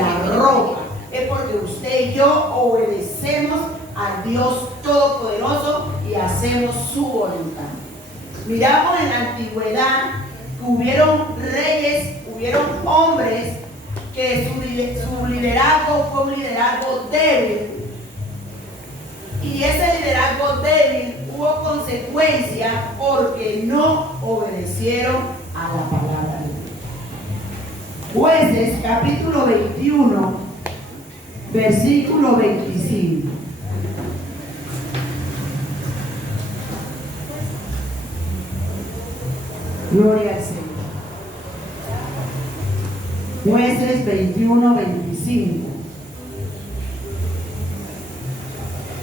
la ropa. Es porque usted y yo obedecemos al Dios Todopoderoso y hacemos su voluntad. Miramos en la antigüedad que hubieron reyes, hubieron hombres que su liderazgo fue un liderazgo débil. Y ese liderazgo débil hubo consecuencias porque no obedecieron a la palabra de Dios. Jueces capítulo 21, versículo 25. Gloria al Señor. Jueces 21, 25.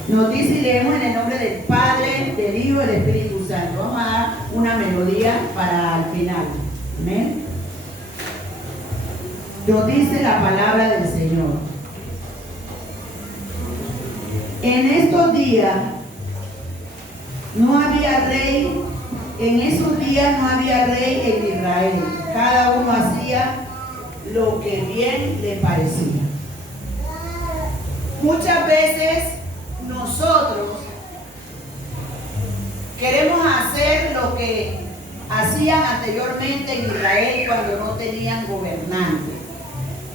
Nos dice y leemos en el nombre del Padre, del Hijo y del Espíritu Santo. Vamos a dar una melodía para el final. Amén. Nos dice la palabra del Señor. En estos días no había rey, en esos días no había rey en Israel. Cada uno hacía lo que bien le parecía. Muchas veces nosotros queremos hacer lo que hacían anteriormente en Israel cuando no tenían gobernante.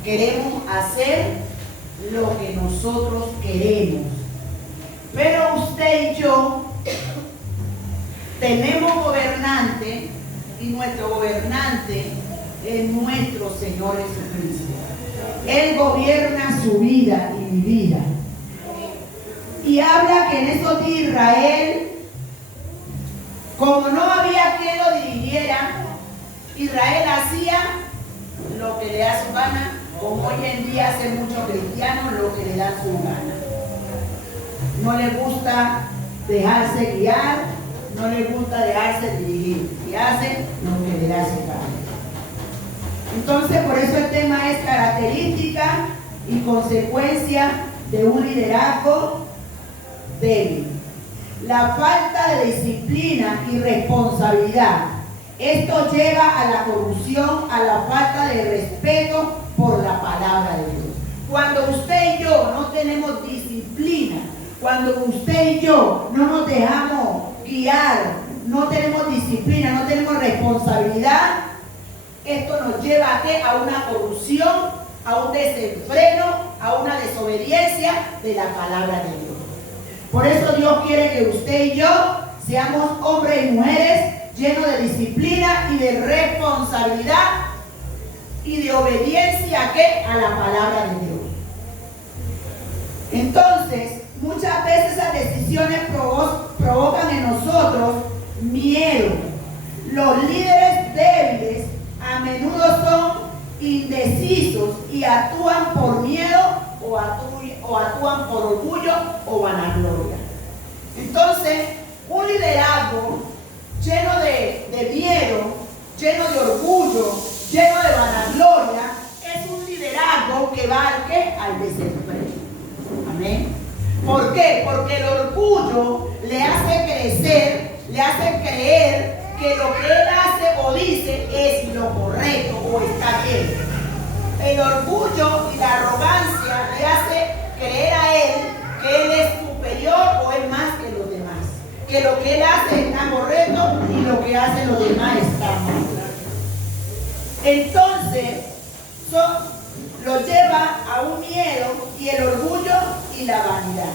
Queremos hacer lo que nosotros queremos. Pero usted y yo tenemos gobernante y nuestro gobernante es nuestro Señor Jesucristo. Él gobierna su vida y mi vida. Y habla que en esos días Israel, como no había quien lo dirigiera, Israel hacía lo que le da su gana, como hoy en día hacen muchos cristianos lo que le da su gana. No les gusta dejarse guiar, no les gusta dejarse dirigir, y hacen lo que le da su gana. Entonces, por eso el tema es característica y consecuencia de un liderazgo débil. La falta de disciplina y responsabilidad. Esto lleva a la corrupción, a la falta de respeto por la palabra de Dios. Cuando usted y yo no tenemos disciplina, cuando usted y yo no nos dejamos guiar, no tenemos disciplina, no tenemos responsabilidad, esto nos lleva a una corrupción, a un desenfreno, a una desobediencia de la palabra de Dios. Por eso Dios quiere que usted y yo seamos hombres y mujeres llenos de disciplina y de responsabilidad y de obediencia a la palabra de Dios. Entonces, muchas veces esas decisiones provocan en nosotros miedo. Los líderes débiles a menudo son indecisos y actúan por miedo o actúan por orgullo o vanagloria. Entonces, un liderazgo lleno de miedo, lleno de orgullo, lleno de vanagloria, es un liderazgo que va al desenfreno. Amén. ¿Por qué? Porque el orgullo le hace crecer, le hace creer que lo que él hace o dice es lo correcto o está bien. El orgullo y la arrogancia le hace creer a él que él es superior o es más que los demás, que lo que él hace está correcto y lo que hacen los demás está mal. Entonces lo lleva a un miedo y el orgullo y la vanidad.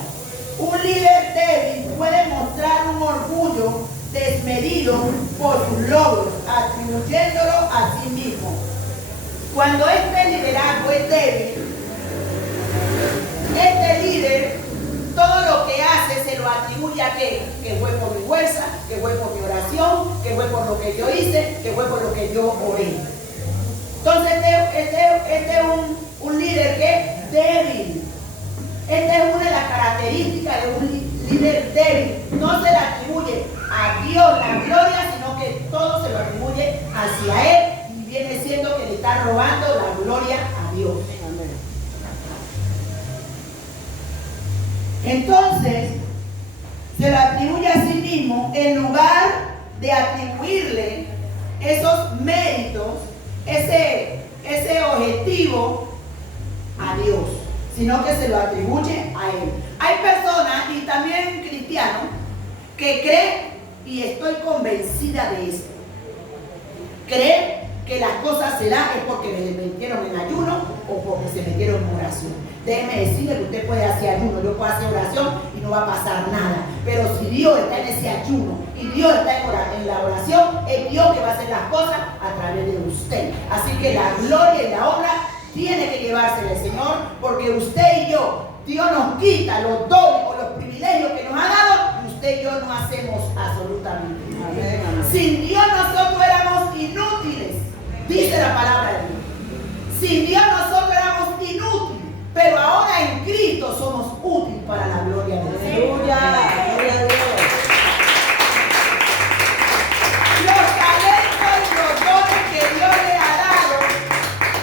Un líder débil puede mostrar un orgullo desmedido por sus logros, atribuyéndolo a sí mismo. Cuando este liderazgo es débil, este líder todo lo que hace se lo atribuye a ¿qué? Que fue por mi fuerza, que fue por mi oración, que fue por lo que yo hice, que fue por lo que yo oré. Entonces este es un líder que es débil. Esta es una de las características de un líder débil. No se le atribuye a Dios la gloria, sino que todo se lo atribuye hacia él y viene siendo que le está robando la gloria a Dios. Entonces, se lo atribuye a sí mismo en lugar de atribuirle esos méritos, ese objetivo sino que se lo atribuye a Él. Hay personas, y también cristianos, que creen, y estoy convencida de esto, creen que las cosas se dan es porque me metieron en ayuno o porque se metieron en oración. Déjeme decirle que usted puede hacer ayuno, yo puedo hacer oración y no va a pasar nada. Pero si Dios está en ese ayuno y Dios está en la oración, es Dios que va a hacer las cosas a través de usted. Así que la gloria y la honra tiene que llevársela el Señor, porque usted y yo, Dios nos quita los dones o los privilegios que nos ha dado, y usted y yo no hacemos absolutamente nada. Sin Dios nosotros éramos inútiles, dice la palabra de Dios. Sin Dios nosotros éramos inútiles, pero ahora en Cristo somos útiles para la gloria de Dios. Aleluya, gloria a Dios. Los talentos y los dones que Dios le ha dado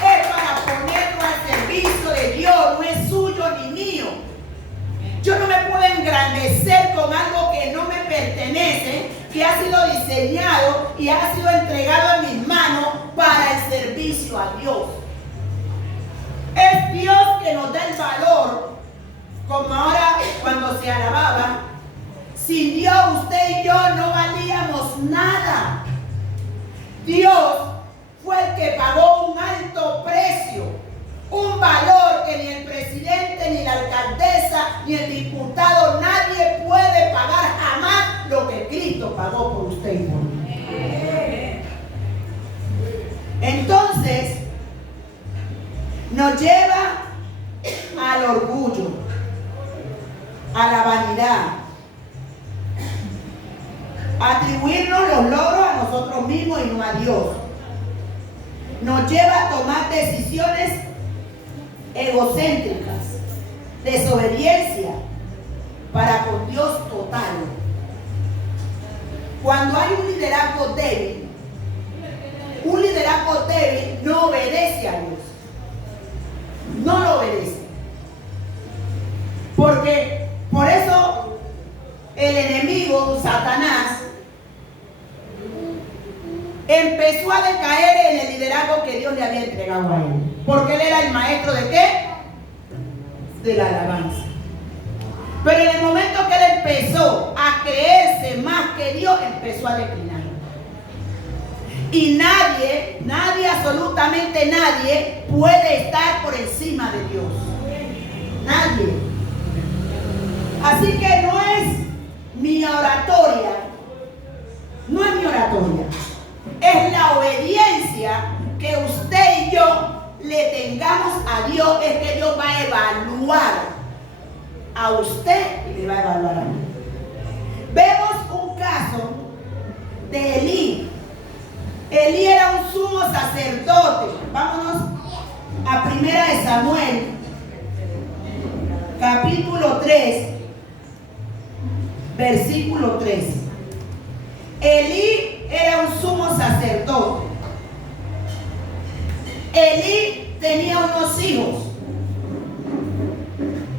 es para ponerlo al servicio de Dios, no es suyo ni mío. Yo no me puedo engrandecer con algo que no me pertenece, que ha sido diseñado y ha sido entregado en mis manos para el servicio a Dios. Es Dios que nos da el valor, como ahora cuando se alababa. Sin Dios usted y yo no valíamos nada. Dios fue el que pagó un alto precio, un valor que ni el presidente, ni la alcaldesa, ni el diputado, nadie puede pagar jamás lo que Cristo pagó por usted y por mí. Entonces, nos lleva al orgullo, a la vanidad, a atribuirnos los logros a nosotros mismos y no a Dios. Nos lleva a tomar decisiones egocéntricas, desobediencia para con Dios total. Cuando hay un liderazgo débil no obedece a Dios. No lo obedece. Porque por eso el enemigo, Satanás, empezó a decaer en el liderazgo que Dios le había entregado a él. Porque él era el maestro ¿de qué? De la alabanza. Pero en el momento que él empezó a creerse más que Dios, empezó a declinar. Y nadie, absolutamente nadie, puede estar por encima de Dios. Nadie. Así que no es mi oratoria, es la obediencia que usted y yo le tengamos a Dios, es que Dios va a evaluar a usted y le va a evaluar a mí. Vemos un caso de Elí. Elí era un sumo sacerdote. Vámonos a 1 de Samuel, capítulo 3, versículo 3. Elí era un sumo sacerdote. Elí tenía unos hijos.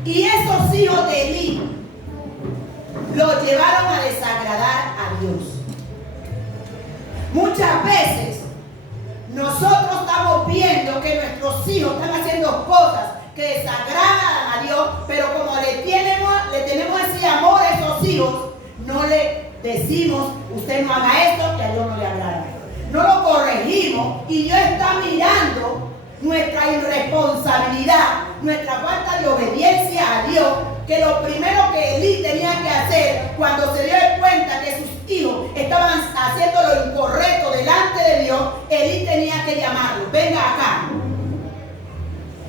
Y esos hijos de Elí lo llevaron a desagradar a Dios. Muchas veces nosotros estamos viendo que nuestros hijos están haciendo cosas que desagradan a Dios, pero como le tenemos ese amor a esos hijos, no le decimos, usted no haga esto, que a Dios no le agrada. No lo corregimos y Dios está mirando nuestra irresponsabilidad, nuestra falta de obediencia a Dios, que lo primero que Elí tenía que hacer cuando se dio cuenta que sus hijos estaban haciendo lo incorrecto delante de Dios, Elí tenía que llamarlo, venga acá.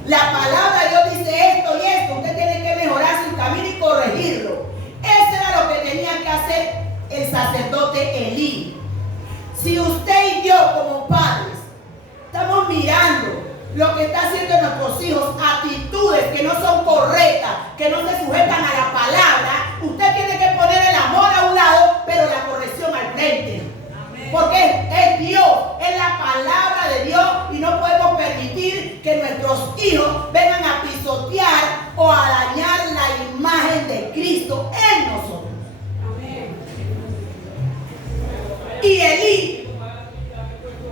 La palabra de Dios dice esto y esto, usted tiene que mejorar su camino y corregirlo. Eso era lo que tenía que hacer el sacerdote Elí. Si usted y yo como padres estamos mirando lo que está haciendo nuestros hijos, actitudes que no son correctas, que no se sujetan a la palabra, usted tiene que poner el amor a un lado, pero la corrección al frente. Amén. Porque es Dios, es la palabra de Dios, y no podemos permitir que nuestros hijos vengan a pisotear o a dañar la imagen de Cristo en nosotros. Amén. Y Elí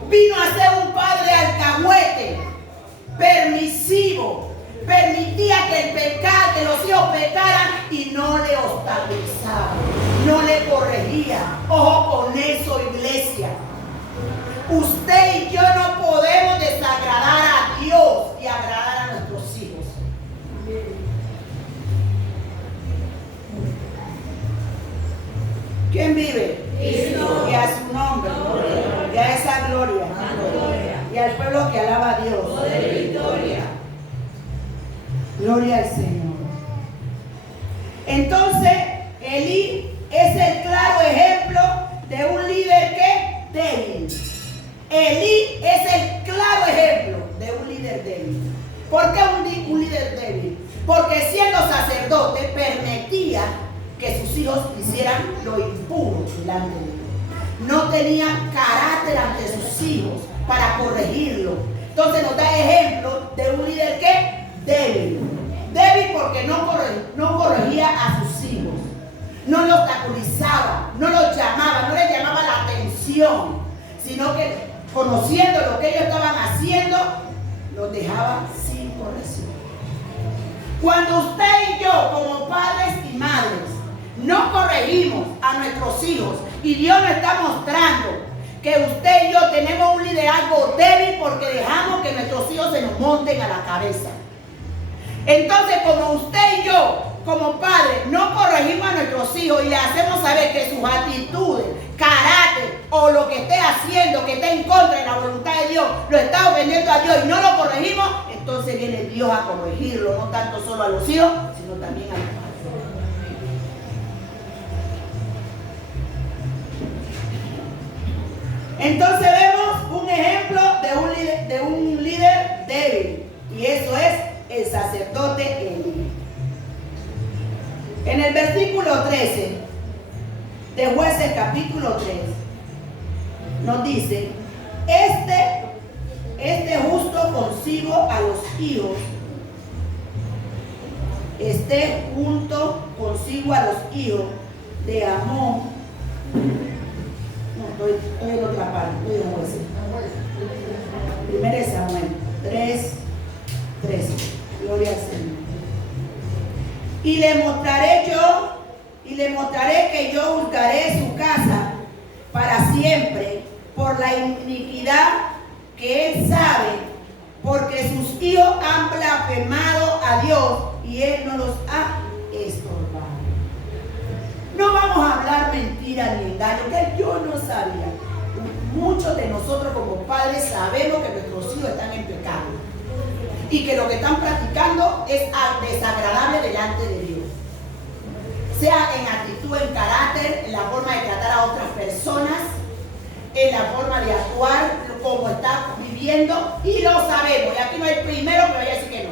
vino a ser un padre alcahuete, permisivo, permitía que los hijos pecaran y no le obstaculizaba, no le corregía. Ojo con eso, iglesia. Usted y yo no podemos desagradar a Dios y agradar a nuestros hijos. ¿Quién vive? Cristo. Y a su nombre, y a esa gloria, y al pueblo que alaba a Dios. Gloria al Señor. Entonces, Elí es el claro ejemplo de un líder que débil. Elí es el claro ejemplo de un líder débil. ¿Por qué un líder débil? Porque siendo sacerdote permitía que sus hijos hicieran lo impuro delante de Dios. No tenía carácter ante sus hijos para corregirlo. Entonces nos da ejemplo de un líder que débil. Débil porque no corregía a sus hijos. No los obstaculizaba, no los llamaba, no les llamaba la atención, sino que conociendo lo que ellos estaban haciendo, los dejaba sin corrección. Cuando usted y yo, como padres y madres, no corregimos a nuestros hijos y Dios nos está mostrando que usted y yo tenemos un liderazgo débil porque dejamos que nuestros hijos se nos monten a la cabeza. Entonces, como usted y yo, como padres, no corregimos a nuestros hijos y le hacemos saber que sus actitudes, carácter o lo que esté haciendo, que esté en contra de la voluntad de Dios, lo está ofendiendo a Dios y no lo corregimos, entonces viene Dios a corregirlo, no tanto solo a los hijos, sino también a los padres. Entonces vemos un ejemplo de un líder débil, y eso es el sacerdote Elí. En el versículo 13 de Jueces capítulo 3 nos dice: este justo consigo a los hijos, junto consigo a los hijos de Amón. No, estoy en otra parte, estoy en Jueces. Primero de Samuel 3:13. Gloria al Señor. Y le mostraré que yo juzgaré su casa para siempre por la iniquidad que él sabe, porque sus hijos han blasfemado a Dios y él no los ha estorbado. No vamos a hablar mentira ni engaño, que yo no sabía. Muchos de nosotros como padres sabemos que nuestros hijos están en pecado y que lo que están practicando es desagradable delante de Dios, sea en actitud, en carácter, en la forma de tratar a otras personas, en la forma de actuar, como está viviendo, y lo sabemos. Y aquí no hay primero que vaya a decir que no.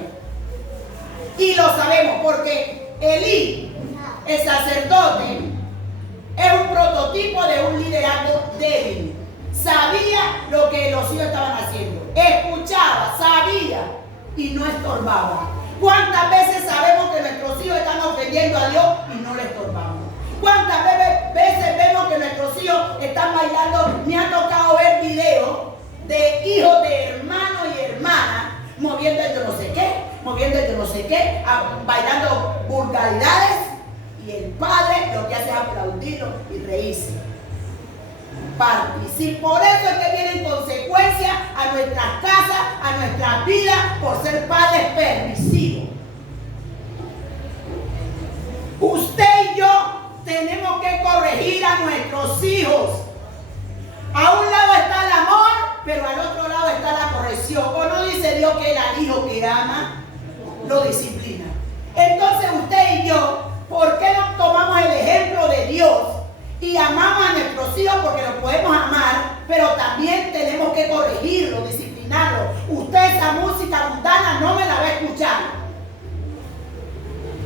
Y lo sabemos porque Elí, el sacerdote, es un prototipo de un liderazgo débil. Sabía lo que los hijos estaban haciendo, escuchaba, sabía y no estorbaba. ¿Cuántas veces sabemos que nuestros hijos están ofendiendo a Dios y no le estorbamos? ¿Cuántas veces vemos que nuestros hijos están bailando? Me ha tocado ver videos de hijos de hermanos y hermanas moviendo el de no sé qué, bailando vulgaridades, y el padre lo que hace es aplaudirlo y reírse. Participar. Por eso es que vienen consecuencias a nuestras casas, a nuestras vidas, por ser padres permisivos. Usted y yo tenemos que corregir a nuestros hijos. A un lado está el amor, pero al otro lado está la corrección. ¿O no dice Dios que el hijo que ama lo disciplina? Entonces usted y yo, ¿por qué no tomamos el ejemplo de Dios y amamos a nuestros hijos? Porque los podemos amar, pero también tenemos que corregirlo, disciplinarlo. Usted esa música mundana no me la va a escuchar.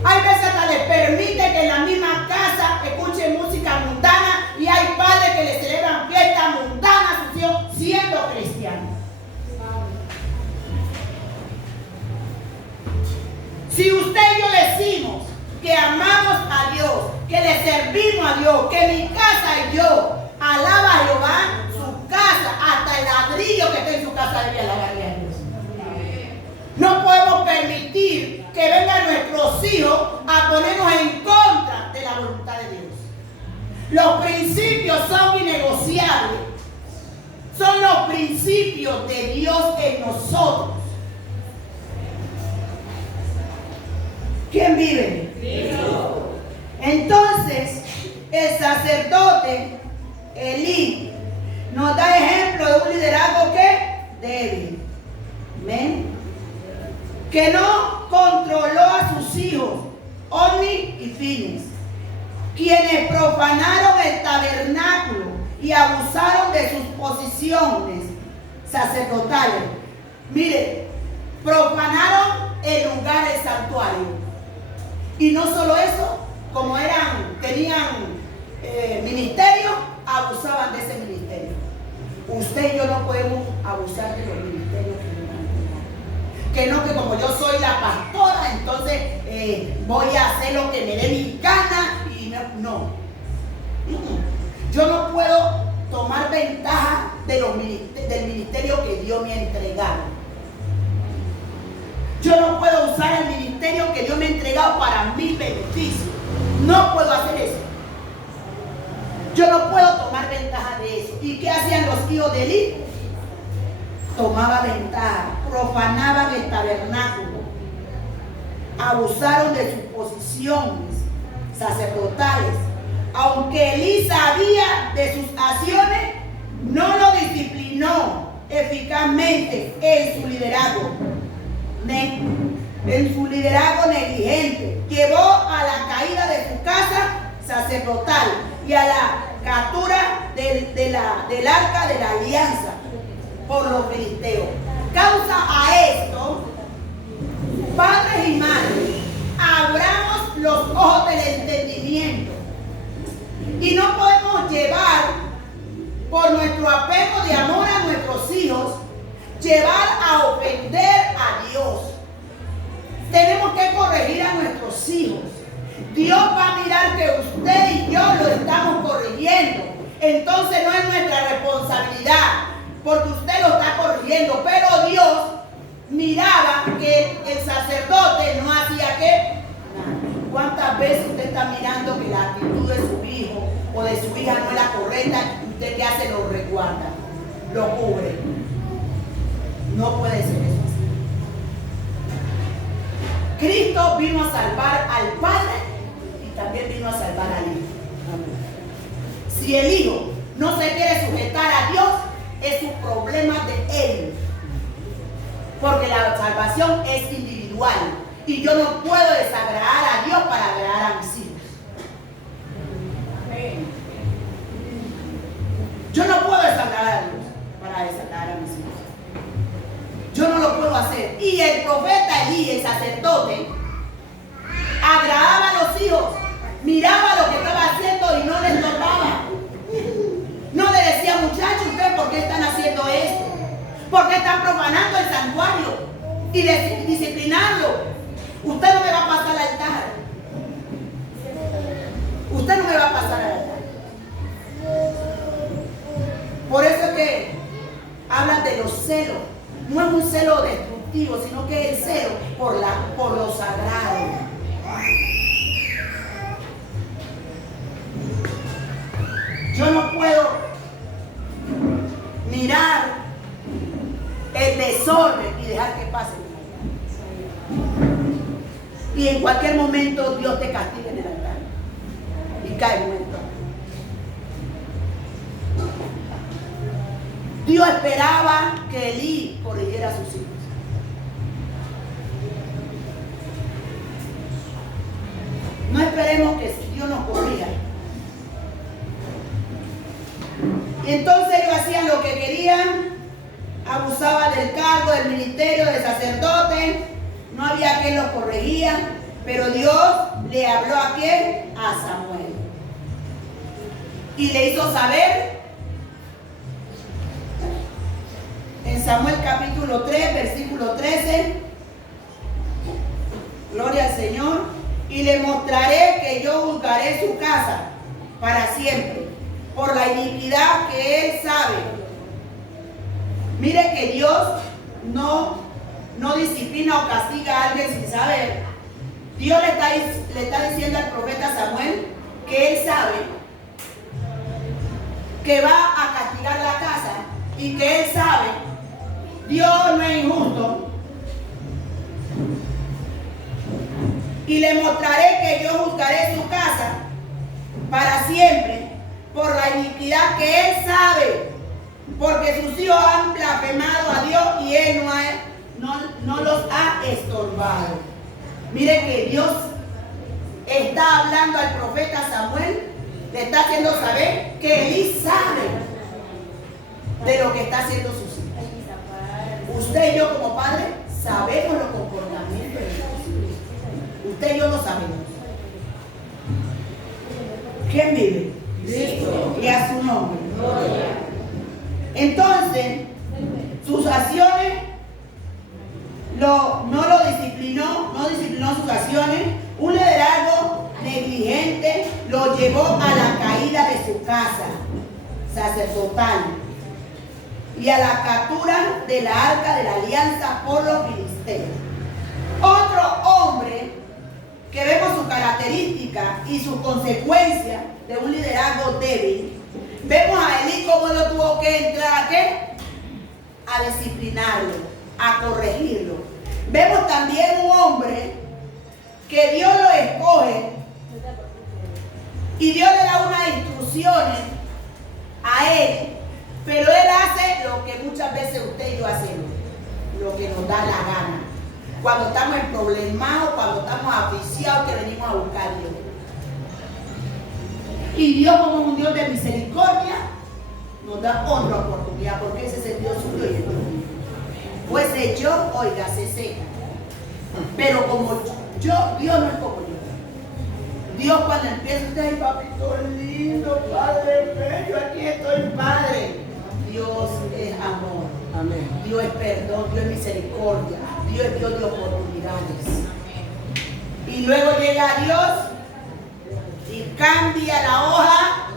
Hay veces hasta les permite que en la misma casa escuchen música mundana, y hay padres que le celebran fiestas mundanas a sus hijos siendo cristianos. Si usted y yo decimos que amamos a Dios, que le servimos a Dios, que mi casa y yo alaba a Jehová, su casa, hasta el ladrillo que esté en su casa debe alabar a Dios. No podemos permitir que vengan nuestros hijos a ponernos en contra de la voluntad de Dios. Los principios son innegociables. Son los principios de Dios en nosotros. ¿Quién vive? Cristo. Entonces, el sacerdote Elí nos da ejemplo de un liderazgo que débil. ¿Ven? Que no controló a sus hijos, Ofni y Finees, quienes profanaron el tabernáculo y abusaron de sus posiciones sacerdotales. Mire, profanaron el lugar del santuario. Y no solo eso, como tenían ministerio, abusaban de ese ministerio. Usted y yo no podemos abusar de los ministerios que no, que como yo soy la pastora, entonces voy a hacer lo que me dé mi gana y no. Yo no puedo tomar ventaja del ministerio que Dios me ha entregado. Yo no puedo usar el ministerio que Dios me ha entregado para mi beneficio. No puedo hacer eso. Yo no puedo tomar ventaja de eso. ¿Y qué hacían los hijos de Elí? Tomaban ventaja, profanaban el tabernáculo, abusaron de sus posiciones sacerdotales. Aunque Elí sabía de sus acciones, no lo disciplinó eficazmente en su liderazgo. En su liderazgo negligente, llevó a la caída de su casa sacerdotal y a la captura del arca de la alianza por los filisteos. Causa a esto, padres y madres, abramos los ojos del entendimiento y no podemos llevar por nuestro apego de amor a nuestros hijos, llevar a ofender a Dios. Tenemos que corregir a nuestros hijos. Dios va a mirar que usted y yo lo estamos corrigiendo. Entonces no es nuestra responsabilidad, porque usted lo está corrigiendo. Pero Dios miraba que el sacerdote no hacía qué. ¿Cuántas veces usted está mirando que la actitud de su hijo o de su hija no es la correcta y usted qué hace? Lo resguarda, lo cubre? No puede ser eso así. Cristo vino a salvar al Padre y también vino a salvar al Hijo. Si el Hijo no se quiere sujetar a Dios, es un problema de él. Porque la salvación es individual. Y yo no puedo desagradar a Dios para agradar a mis hijos. Yo no puedo desagradar a Dios para desagradar a mis hijos. Yo no lo puedo hacer. Y el profeta Elí, el sacerdote, agradaba a los hijos, miraba lo que estaba haciendo y no les notaba. No le decía, muchachos, ¿ustedes por qué están haciendo esto? ¿Por qué están profanando el santuario? Y disciplinarlo. Usted no me va a pasar al altar. Usted no me va a pasar al altar. Por eso es que hablan de los celos. No es un celo destructivo, sino que es el celo por lo sagrado. Yo no puedo mirar el desorden y dejar que pase. Y en cualquier momento Dios te castiga en el altar y cae muerto. Dios esperaba que Elí corrigiera a sus hijos. No esperemos que Dios nos corrija. Y entonces ellos hacían lo que querían, abusaban del cargo, del ministerio, del sacerdote. No había quien los corregía, pero Dios le habló ¿a quién? A Samuel. Y le hizo saber en Samuel capítulo 3, versículo 13. Gloria al Señor. Y le mostraré que yo juzgaré su casa para siempre, por la iniquidad que él sabe. Mire que Dios no no disciplina o castiga a alguien sin saber, Dios le está diciendo al profeta Samuel que él sabe que va a castigar la casa y que él sabe, Dios no es injusto, y le mostraré que yo juzgaré su casa para siempre por la iniquidad que él sabe, porque sus hijos han blasfemado a Dios y él no los ha estorbado. Mire que Dios está hablando al profeta Samuel, le está haciendo saber que él sabe de lo que está haciendo sus hijos. Usted y yo como padre sabemos los comportamientos de nuestros hijos. Usted y yo lo sabemos. ¿Quién vive? Cristo. Y a su nombre. Entonces, sus acciones no disciplinó sus acciones. Un liderazgo negligente lo llevó a la caída de su casa sacerdotal y a la captura de la arca de la alianza por los filisteos. Otro hombre que vemos su característica y sus consecuencias de un liderazgo débil, vemos a Elí cómo lo tuvo que entrar ¿a qué? A disciplinarlo, a corregirlo. Vemos también un hombre que Dios lo escoge y Dios le da unas instrucciones a él, pero él hace lo que muchas veces usted y yo hacemos, lo que nos da la gana. Cuando estamos en problemas o cuando estamos aficiados que venimos a buscar a Dios. Y Dios, como un Dios de misericordia, nos da otra oportunidad, porque ese es el Dios suyo y el mío. Pues yo, oiga, se seca. Pero como Dios no es como yo. Dios cuando empieza usted, ay papito lindo, Padre bello, aquí estoy, Padre. Dios es amor. Amén. Dios es perdón, Dios es misericordia. Dios es Dios de oportunidades. Y luego llega Dios y cambia la hoja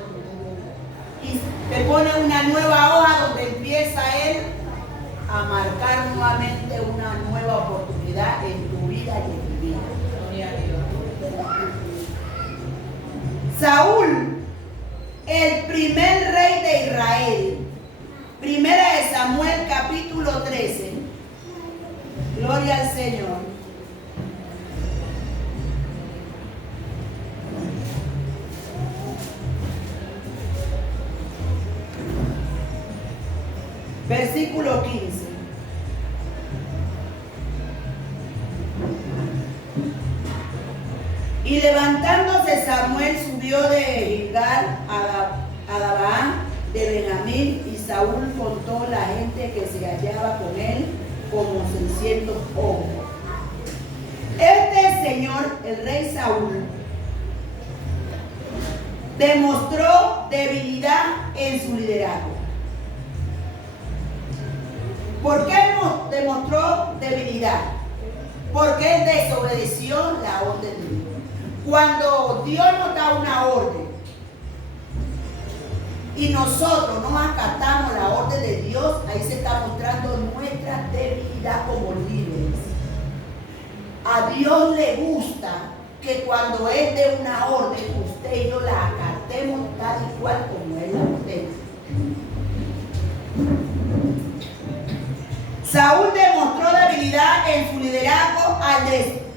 y te pone una nueva hoja donde empieza Él a marcar nuevamente una nueva oportunidad en tu vida y en mi vida. Saúl, el primer rey de Israel. Primera de Samuel capítulo 13. Gloria al Señor. Versículo 15. Y levantándose Samuel subió de Gilgal a Gabaa de Benjamín, y Saúl contó la gente que se hallaba con él como 600 hombres. Este señor, el rey Saúl, demostró debilidad en su liderazgo. ¿Por qué demostró debilidad? Porque él desobedeció la orden de Dios. Cuando Dios nos da una orden y nosotros no acatamos la orden de Dios, ahí se está mostrando nuestra debilidad como líderes. A Dios le gusta que cuando Él dé una orden, usted y yo la acatemos tal y cual como Él la ordena. Saúl demostró debilidad en su liderazgo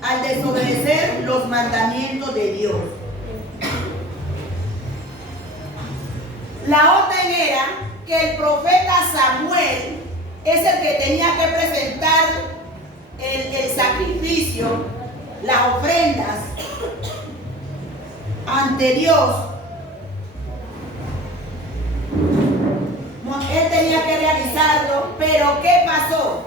al desobedecer los mandamientos de Dios. La orden era que el profeta Samuel es el que tenía que presentar el sacrificio, las ofrendas ante Dios. Él tenía que realizarlo, pero ¿qué pasó?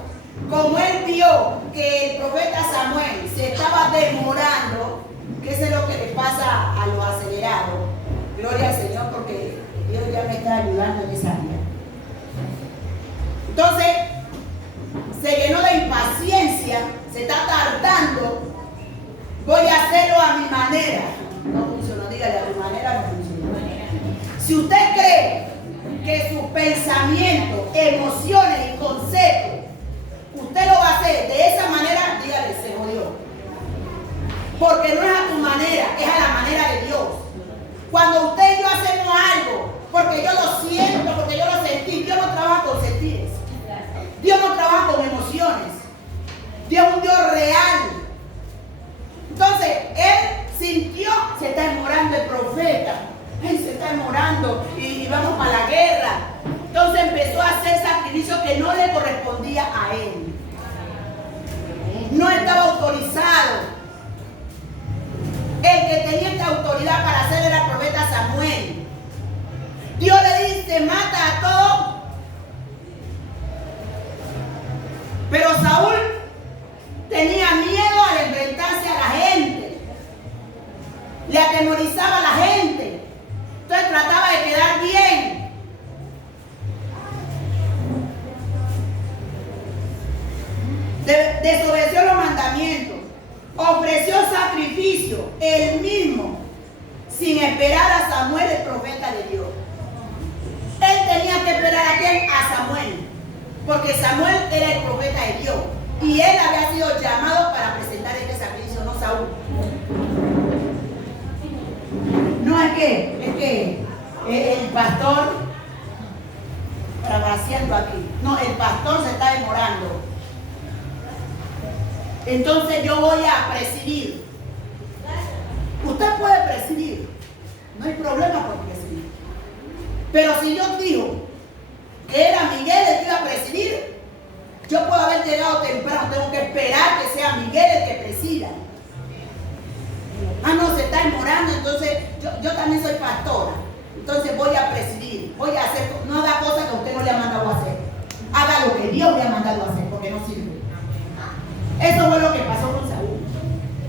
Como él vio que el profeta Samuel se estaba demorando, que eso es lo que le pasa a los acelerados. Gloria al Señor, porque Dios ya me está ayudando en esa área. Entonces, se llenó de impaciencia, se está tardando, voy a hacerlo a mi manera. No funcionó, dígale, a mi manera no funcionó. Si usted cree que sus pensamientos, emociones y conceptos, usted lo va a hacer de Porque no es a tu manera, es a la manera de Dios. Cuando usted y yo hacemos algo, porque yo lo siento, porque yo lo sentí, Dios no trabaja con sentires. Dios no trabaja con emociones. Dios es un Dios real. Entonces, él sintió, se está demorando el profeta. Él se está demorando y vamos para la guerra. Entonces empezó a hacer sacrificio que no le correspondía a él. No estaba autorizado. El que tenía esta autoridad para hacer era el profeta Samuel. Dios le dice, mata a todos. Pero Saúl tenía miedo al enfrentarse a la gente. Le atemorizaba a la gente. Entonces trataba de quedar bien. Desobedeció los mandamientos. Ofreció sacrificio él mismo, sin esperar a Samuel, el profeta de Dios. Él tenía que esperar a quién, a Samuel, porque Samuel era el profeta de Dios y él había sido llamado para presentar este sacrificio, no Saúl. No es que el pastor, parafraseando aquí, no, el pastor se está demorando. Entonces yo voy a presidir. Usted puede presidir, no hay problema por presidir. Pero si Dios dijo que era Miguel el que iba a presidir, yo puedo haber llegado temprano, tengo que esperar que sea Miguel el que presida. Ah, no, se está demorando, entonces yo también soy pastora. Entonces voy a presidir, voy a hacer, no haga cosas que usted no le ha mandado a hacer. Haga lo que Dios le ha mandado a hacer, porque no sirve. Eso fue lo que pasó con Saúl.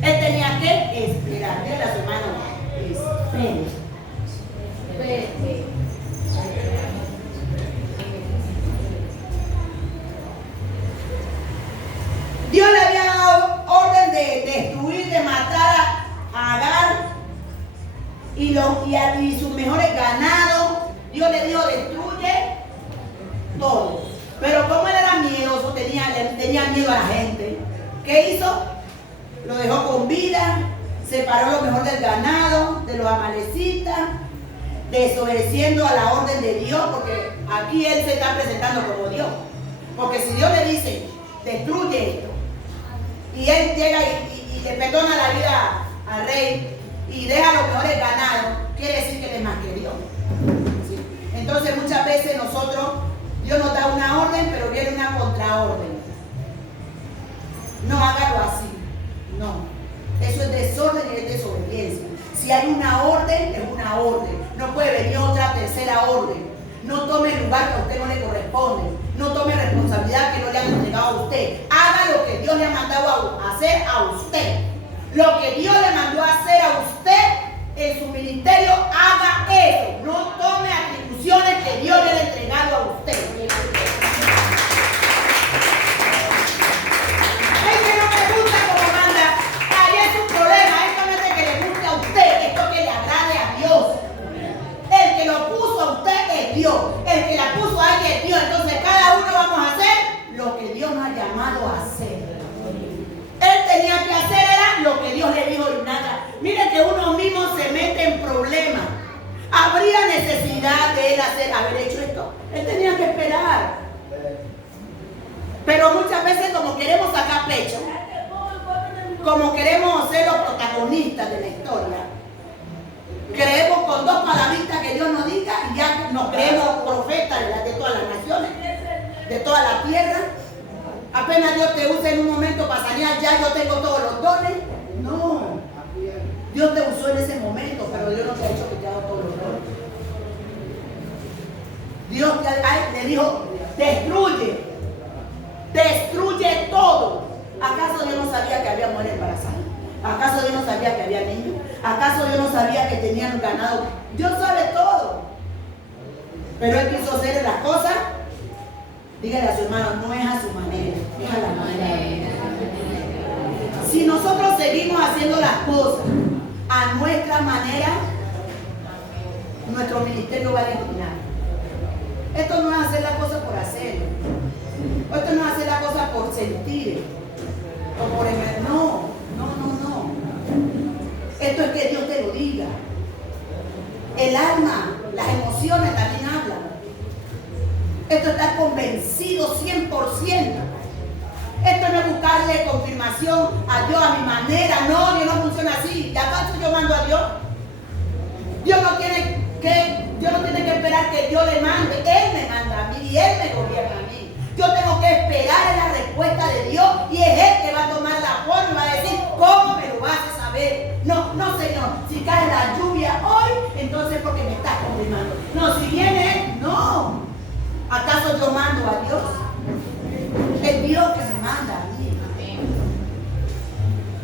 Él tenía que esperar. Dile a su hermano, espere. Dios le había dado orden de destruir, de matar a Agar y sus mejores ganados. Dios le dijo, destruye todo. Pero como él era miedoso, tenía miedo a la gente. ¿Qué hizo? Lo dejó con vida, separó lo mejor del ganado, de los amalecitas, desobedeciendo a la orden de Dios, porque aquí él se está presentando como Dios. Porque si Dios le dice, destruye esto, y él llega y le perdona la vida al rey y deja los mejores ganados, quiere decir que él es más que Dios. ¿Sí? Entonces muchas veces Dios nos da una orden, pero viene una contraorden. No hágalo así. No. Eso es desorden y es desobediencia. Si hay una orden, es una orden. No puede venir otra tercera orden. No tome el lugar que a usted no le corresponde. No tome responsabilidad que no le han entregado a usted. Haga lo que Dios le ha mandado a hacer a usted. Lo que Dios le mandó a hacer a usted en su ministerio, haga eso. No tome atribuciones que Dios le ha entregado a usted. Es que no me gusta como manda. Ahí es su problema. Esto no es de que le guste a usted, esto que le agrade a Dios. El que lo puso a usted es Dios. El que la puso a ella es Dios. Entonces cada uno vamos a hacer lo que Dios nos ha llamado a hacer. Él tenía que hacer era lo que Dios le dijo y nada. Mire que uno mismo se mete en problemas. Habría necesidad de él haber hecho esto. Él tenía que esperar. Pero muchas veces como queremos sacar pecho, como queremos ser los protagonistas de la historia, creemos con dos palabritas que Dios nos diga y ya nos creemos profetas de todas las naciones, de toda la tierra. Apenas Dios te usa en un momento para sanear, ya yo tengo todos los dones. No. Dios te usó en ese momento, pero Dios no te ha dicho que te ha dado todos los dones. Dios te dijo, destruye todo. ¿Acaso Dios no sabía que había mujeres embarazadas? ¿Acaso Dios no sabía que había niños? ¿Acaso Dios no sabía que tenían ganado? Dios sabe todo. Pero Él quiso hacer las cosas. Dígale a su hermano, no es a su manera, es a la manera de Dios. Si nosotros seguimos haciendo las cosas a nuestra manera, nuestro ministerio va a declinar. Esto no es hacer la cosa por hacerlo. Esto no es hacer la cosa por sentir. O por no. Esto es que Dios te lo diga. El alma, las emociones también hablan. Esto es estar convencido 100%. Esto no es buscarle confirmación a Dios a mi manera. No, Dios no funciona así. ¿De acaso yo mando a Dios? Dios no tiene que esperar que yo le mande. Él me manda a mí y Él me gobierna a mí. Yo tengo que esperar en la respuesta de Dios y es Él que va a tomar la forma y va a decir, ¿cómo me lo vas a saber? No, Señor, si cae la lluvia hoy, entonces porque me estás confirmando. No, si viene Él, no. ¿Acaso yo mando a Dios? Es Dios que me manda a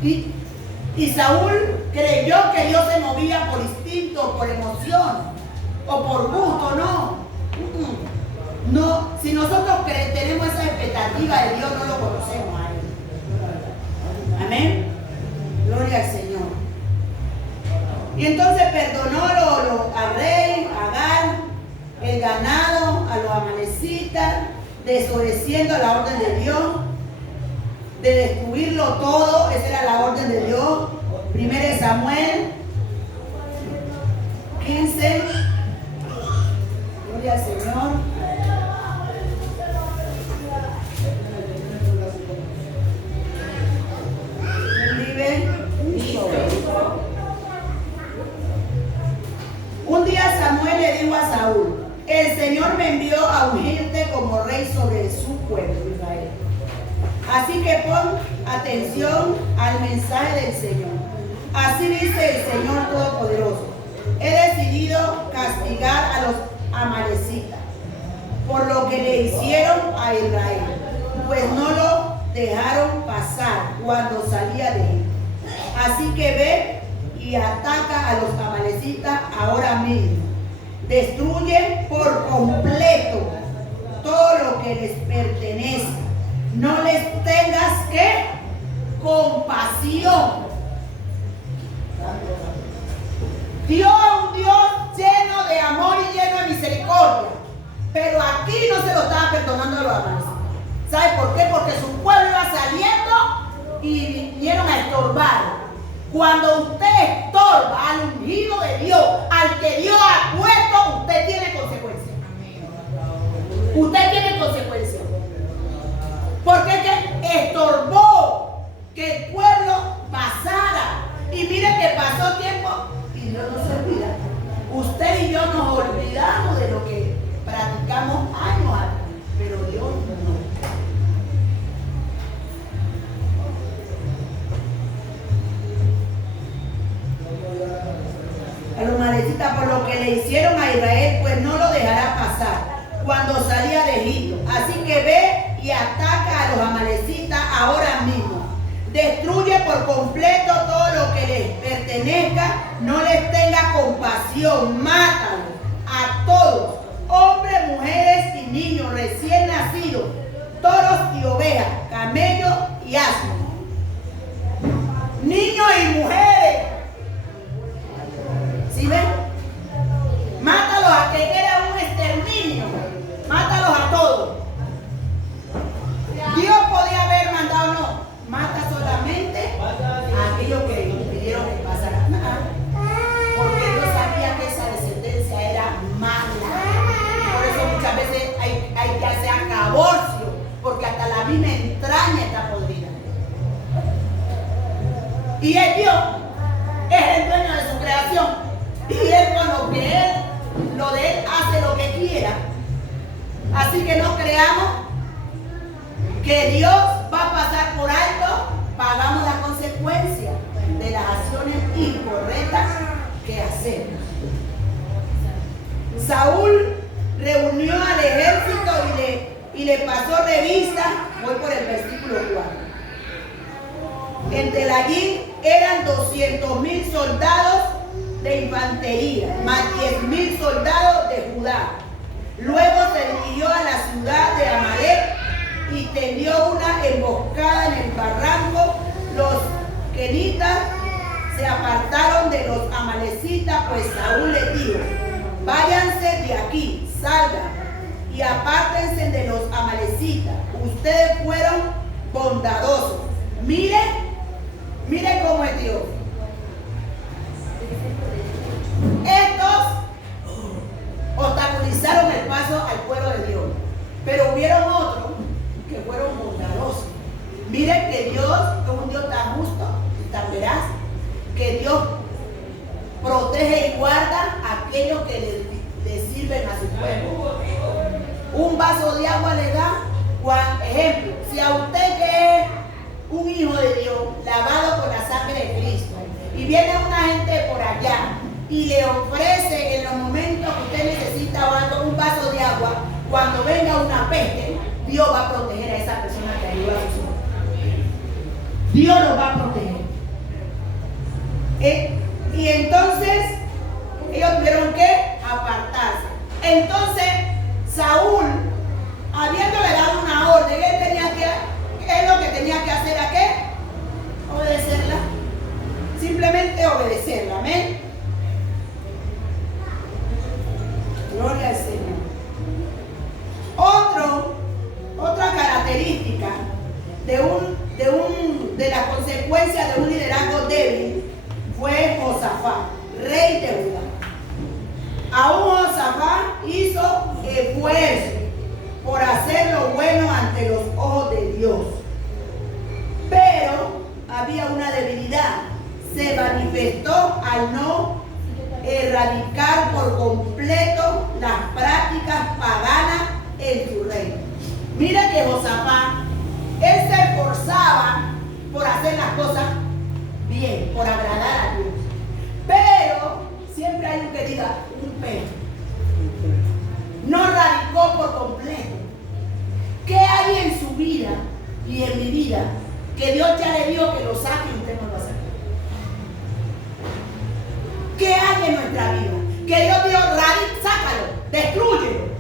mí. Y Saúl creyó que Dios se movía por instinto, por emoción o por gusto, no. No, si nosotros tenemos esa expectativa de Dios, no lo conocemos a Él. Amén. Gloria al Señor. Y entonces perdonó al rey, a Agag, el ganado, a los amalecitas, desobedeciendo la orden de Dios, de destruirlo todo. Esa era la orden de Dios. 1 Samuel 15. Gloria al Señor. Un día Samuel le dijo a Saúl: el Señor me envió a ungirte como rey sobre su pueblo Israel. Así que pon atención al mensaje del Señor. Así dice el Señor Todopoderoso: he decidido castigar a los amalecitas por lo que le hicieron a Israel, pues no lo dejaron pasar cuando salía de Egipto. Así que ve y ataca a los amalecitas ahora mismo. Destruye por completo todo lo que les pertenece. No les tengas que compasión. Dios es un Dios lleno de amor y lleno de misericordia. Pero aquí no se lo estaba perdonando a los amalecitas. ¿Sabe por qué? Porque su pueblo iba saliendo y vinieron a estorbar. Cuando usted estorba al ungido de Dios, al que Dios ha puesto, usted tiene consecuencias. Usted tiene consecuencias. Porque es que estorbó que el pueblo pasara. Y mire que pasó tiempo y Dios no se olvida. Usted y yo nos olvidamos de lo que practicamos años atrás, pero Dios no. A los amalecitas por lo que le hicieron a Israel, pues no lo dejará pasar cuando salía de Egipto. Así que ve y ataca a los amalecitas ahora mismo. Destruye por completo todo lo que les pertenezca. No les tenga compasión. Mátalos a todos, hombres, mujeres y niños recién nacidos, toros y ovejas, camellos y asnos, niños y mujeres. ¿Sí ven? Mátalos a que era un exterminio. Mátalos a todos. Dios podía haber mandado, no. Mata solamente a aquellos que impidieron que pasara. Porque Dios sabía que esa descendencia era mala. Por eso muchas veces hay que hacer acaborcio. Porque hasta la misma entraña está podrida. Y es Dios. Es el dueño de su creación. Y Él con lo que Él, lo de Él hace lo que quiera. Así que no creamos que Dios va a pasar por alto. Pagamos las consecuencias de las acciones incorrectas que hacemos. Saúl reunió al ejército y le pasó revista. Voy por el versículo 4. En Telaín eran 200,000 soldados de infantería, más 10,000 soldados de Judá. Luego se dirigió a la ciudad de Amalek y tendió una emboscada en el barranco. Los kenitas se apartaron de los amalecitas, pues Saúl les dijo: váyanse de aquí, salgan y apártense de los amalecitas. Ustedes fueron bondadosos. Miren cómo es Dios. que Dios protege y guarda a aquellos que le sirven a su pueblo. Un vaso de agua le da, ejemplo, si a usted que es un hijo de Dios, lavado con la sangre de Cristo, y viene una gente por allá y le ofrece en los momentos que usted necesita un vaso de agua, cuando venga una peste, Dios va a proteger a esa persona que ayuda a sus hijos. Dios los va a proteger. Y entonces ellos tuvieron que apartarse. Entonces Saúl, habiéndole dado una orden, él lo que tenía que hacer ¿a qué? Obedecerla. Simplemente obedecerla. Amén. Gloria al Señor. Otra característica de la consecuencia de un liderazgo débil fue Josafat, rey de Judá. Aún Josafat hizo esfuerzo por hacer lo bueno ante los ojos de Dios. Pero había una debilidad. Se manifestó al no erradicar por completo las prácticas paganas en su reino. Mira que Josafat, él se esforzaba por hacer las cosas bien, por agradar a Dios. Pero siempre hay un que diga, un pero. No radicó por completo. ¿Qué hay en su vida y en mi vida que Dios ya le dijo que lo saque y usted no lo saque? ¿Qué hay en nuestra vida? Que Dios dijo, sácalo, destrúyelo.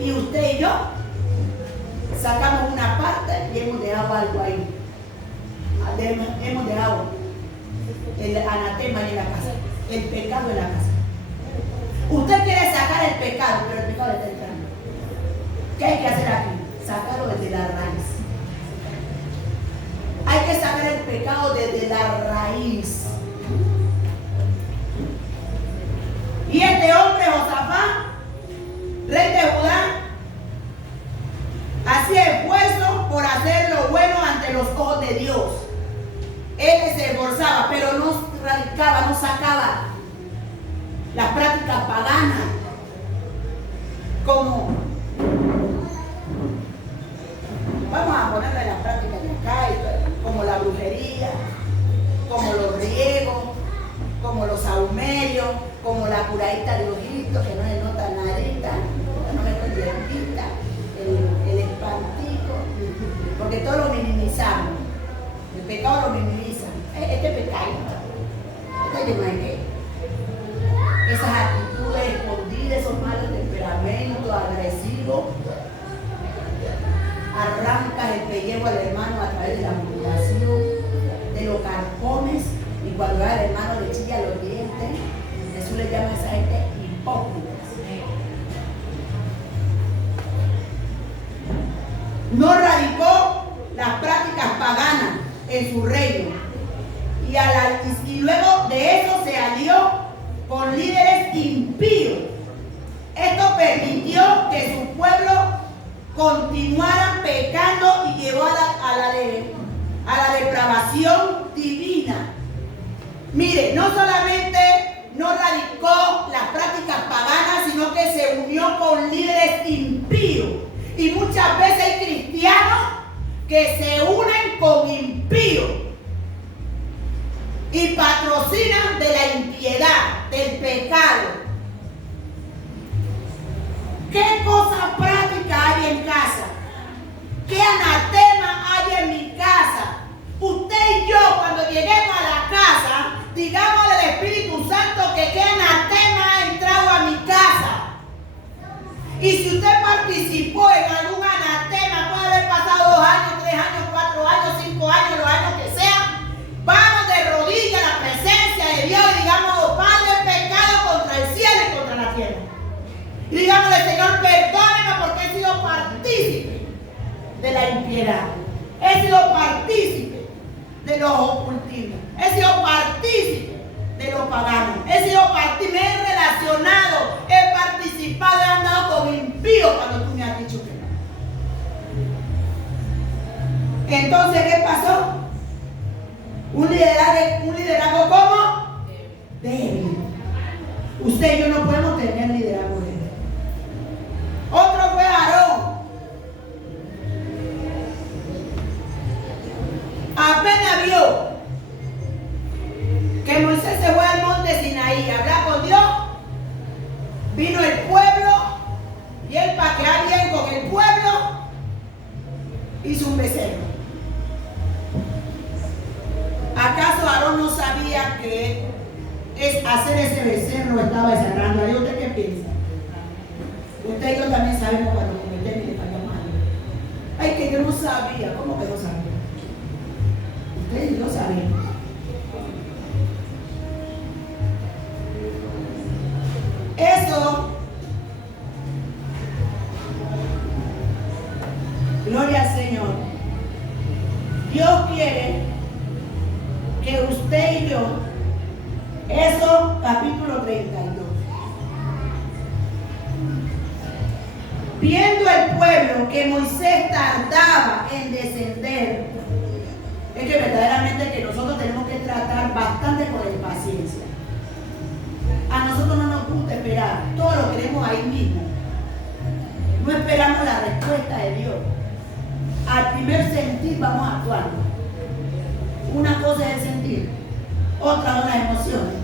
Y usted y yo sacamos una parte y hemos dejado algo ahí. Hemos dejado el anatema en la casa, el pecado en la casa. Usted quiere sacar el pecado, pero el pecado está entrando. ¿Qué hay que hacer aquí? Sacarlo desde la raíz. Hay que sacar el pecado desde la raíz. Y este hombre, Josafat, rey de Judá, hacía esfuerzo por hacer lo bueno ante los ojos de Dios. Él se esforzaba, pero no radicaba, no sacaba las prácticas paganas, como vamos a ponerle las prácticas de acá, como la brujería, como los riegos, como los sahumerios, como la curadita de ojitos, que no le nota nadita, no me cuenta el espantico, porque todo lo minimizamos. El pecado lo minimiza. Este pecadito, este no hay que. Esas actitudes escondidas, esos malos temperamentos agresivos, arrancas el pellejo al hermano a través de la mutilación, de los carcones, y cuando va el hermano le chilla los dientes. Jesús le llama a esa gente hipócritas. No radicó las prácticas paganas en su reino, y luego de eso se alió con líderes impíos. Esto permitió que su pueblo continuara pecando y llevó a la depravación divina. Mire, no solamente no radicó las prácticas paganas, sino que se unió con líderes impíos. Y muchas veces hay cristianos que se unen con impíos y patrocinan de la impiedad, del pecado. ¿Qué cosa práctica hay en casa? ¿Qué anatema hay en mi casa? Usted y yo, cuando lleguemos a la casa, digámosle al Espíritu Santo que qué anatema ha entrado a mi casa. Y si usted participó en algún anatema, puede haber pasado 2 años, 3 años, 4 años, 5 años, los años que sean, vamos de rodillas a la presencia de Dios y digamos, Padre, pecado contra el cielo y contra la tierra. Y digámosle, Señor, perdóneme porque he sido partícipe de la impiedad. He sido partícipe de los ocultismos. He sido partícipe de los paganos. He sido partícipe, me he relacionado, he participado, he andado con impíos cuando tú me has dicho que no. Entonces, ¿qué pasó? Un liderazgo ¿cómo? Débil. Usted y yo no podemos tener liderazgo débil. Otro fue Aarón. Apenas vio que Moisés se fue al monte Sinaí a hablar con Dios, vino el pueblo y él, para quedar bien con el pueblo, hizo un becerro. ¿Acaso Aarón no sabía que hacer ese becerro estaba desagrando a Dios? ¿Usted qué piensa? Usted y yo también sabemos cuando cometemos y le fallamos mal. Ay, que yo no sabía. ¿Cómo que no sabía? Usted y yo sabemos. Eso, gloria al Señor. Dios quiere que usted y yo, eso, capítulo 32. Viendo el pueblo que Moisés tardaba en descender, es que verdaderamente que nosotros tenemos que tratar bastante con la impaciencia. A nosotros no nos gusta esperar, todo lo queremos ahí mismo. No esperamos la respuesta de Dios. Al primer sentir vamos a actuar. Una cosa es el sentir, otra son las emociones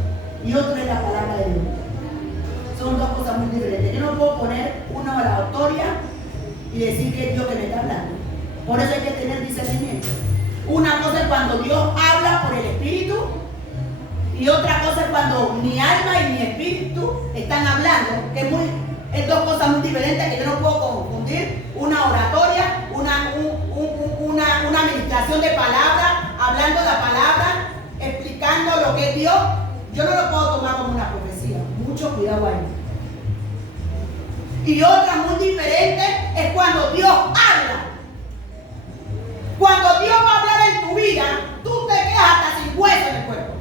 y otra es la palabra de Dios. Son dos cosas muy diferentes. Yo no puedo poner una oratoria y decir que es Dios que me está hablando. Por eso hay que tener discernimiento. Una cosa es cuando Dios habla por el Espíritu y otra cosa es cuando mi alma y mi espíritu están hablando, que es dos cosas muy diferentes que yo no puedo confundir. Una oratoria, una administración de palabras, hablando la palabra, explicando lo que es Dios. Yo no lo puedo tomar como una profecía. Mucho cuidado ahí. Y otra muy diferente es cuando Dios habla. Cuando Dios va a hablar en tu vida, tú te quedas hasta sin hueso en el cuerpo.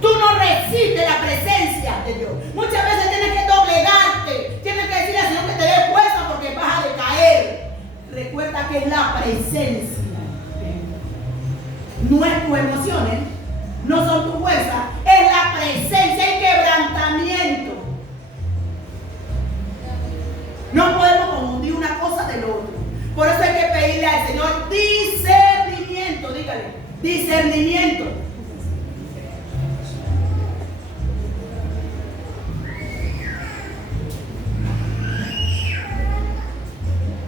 Tú no resistes la presencia de Dios. Muchas veces tienes que doblegarte. Tienes que decirle al Señor que te dé fuerza porque vas a decaer. Recuerda que es la presencia. No es tus emociones, no son tu fuerza, es la presencia y quebrantamiento. No podemos confundir una cosa del otro. Por eso hay que pedirle al Señor discernimiento. Dígale, discernimiento.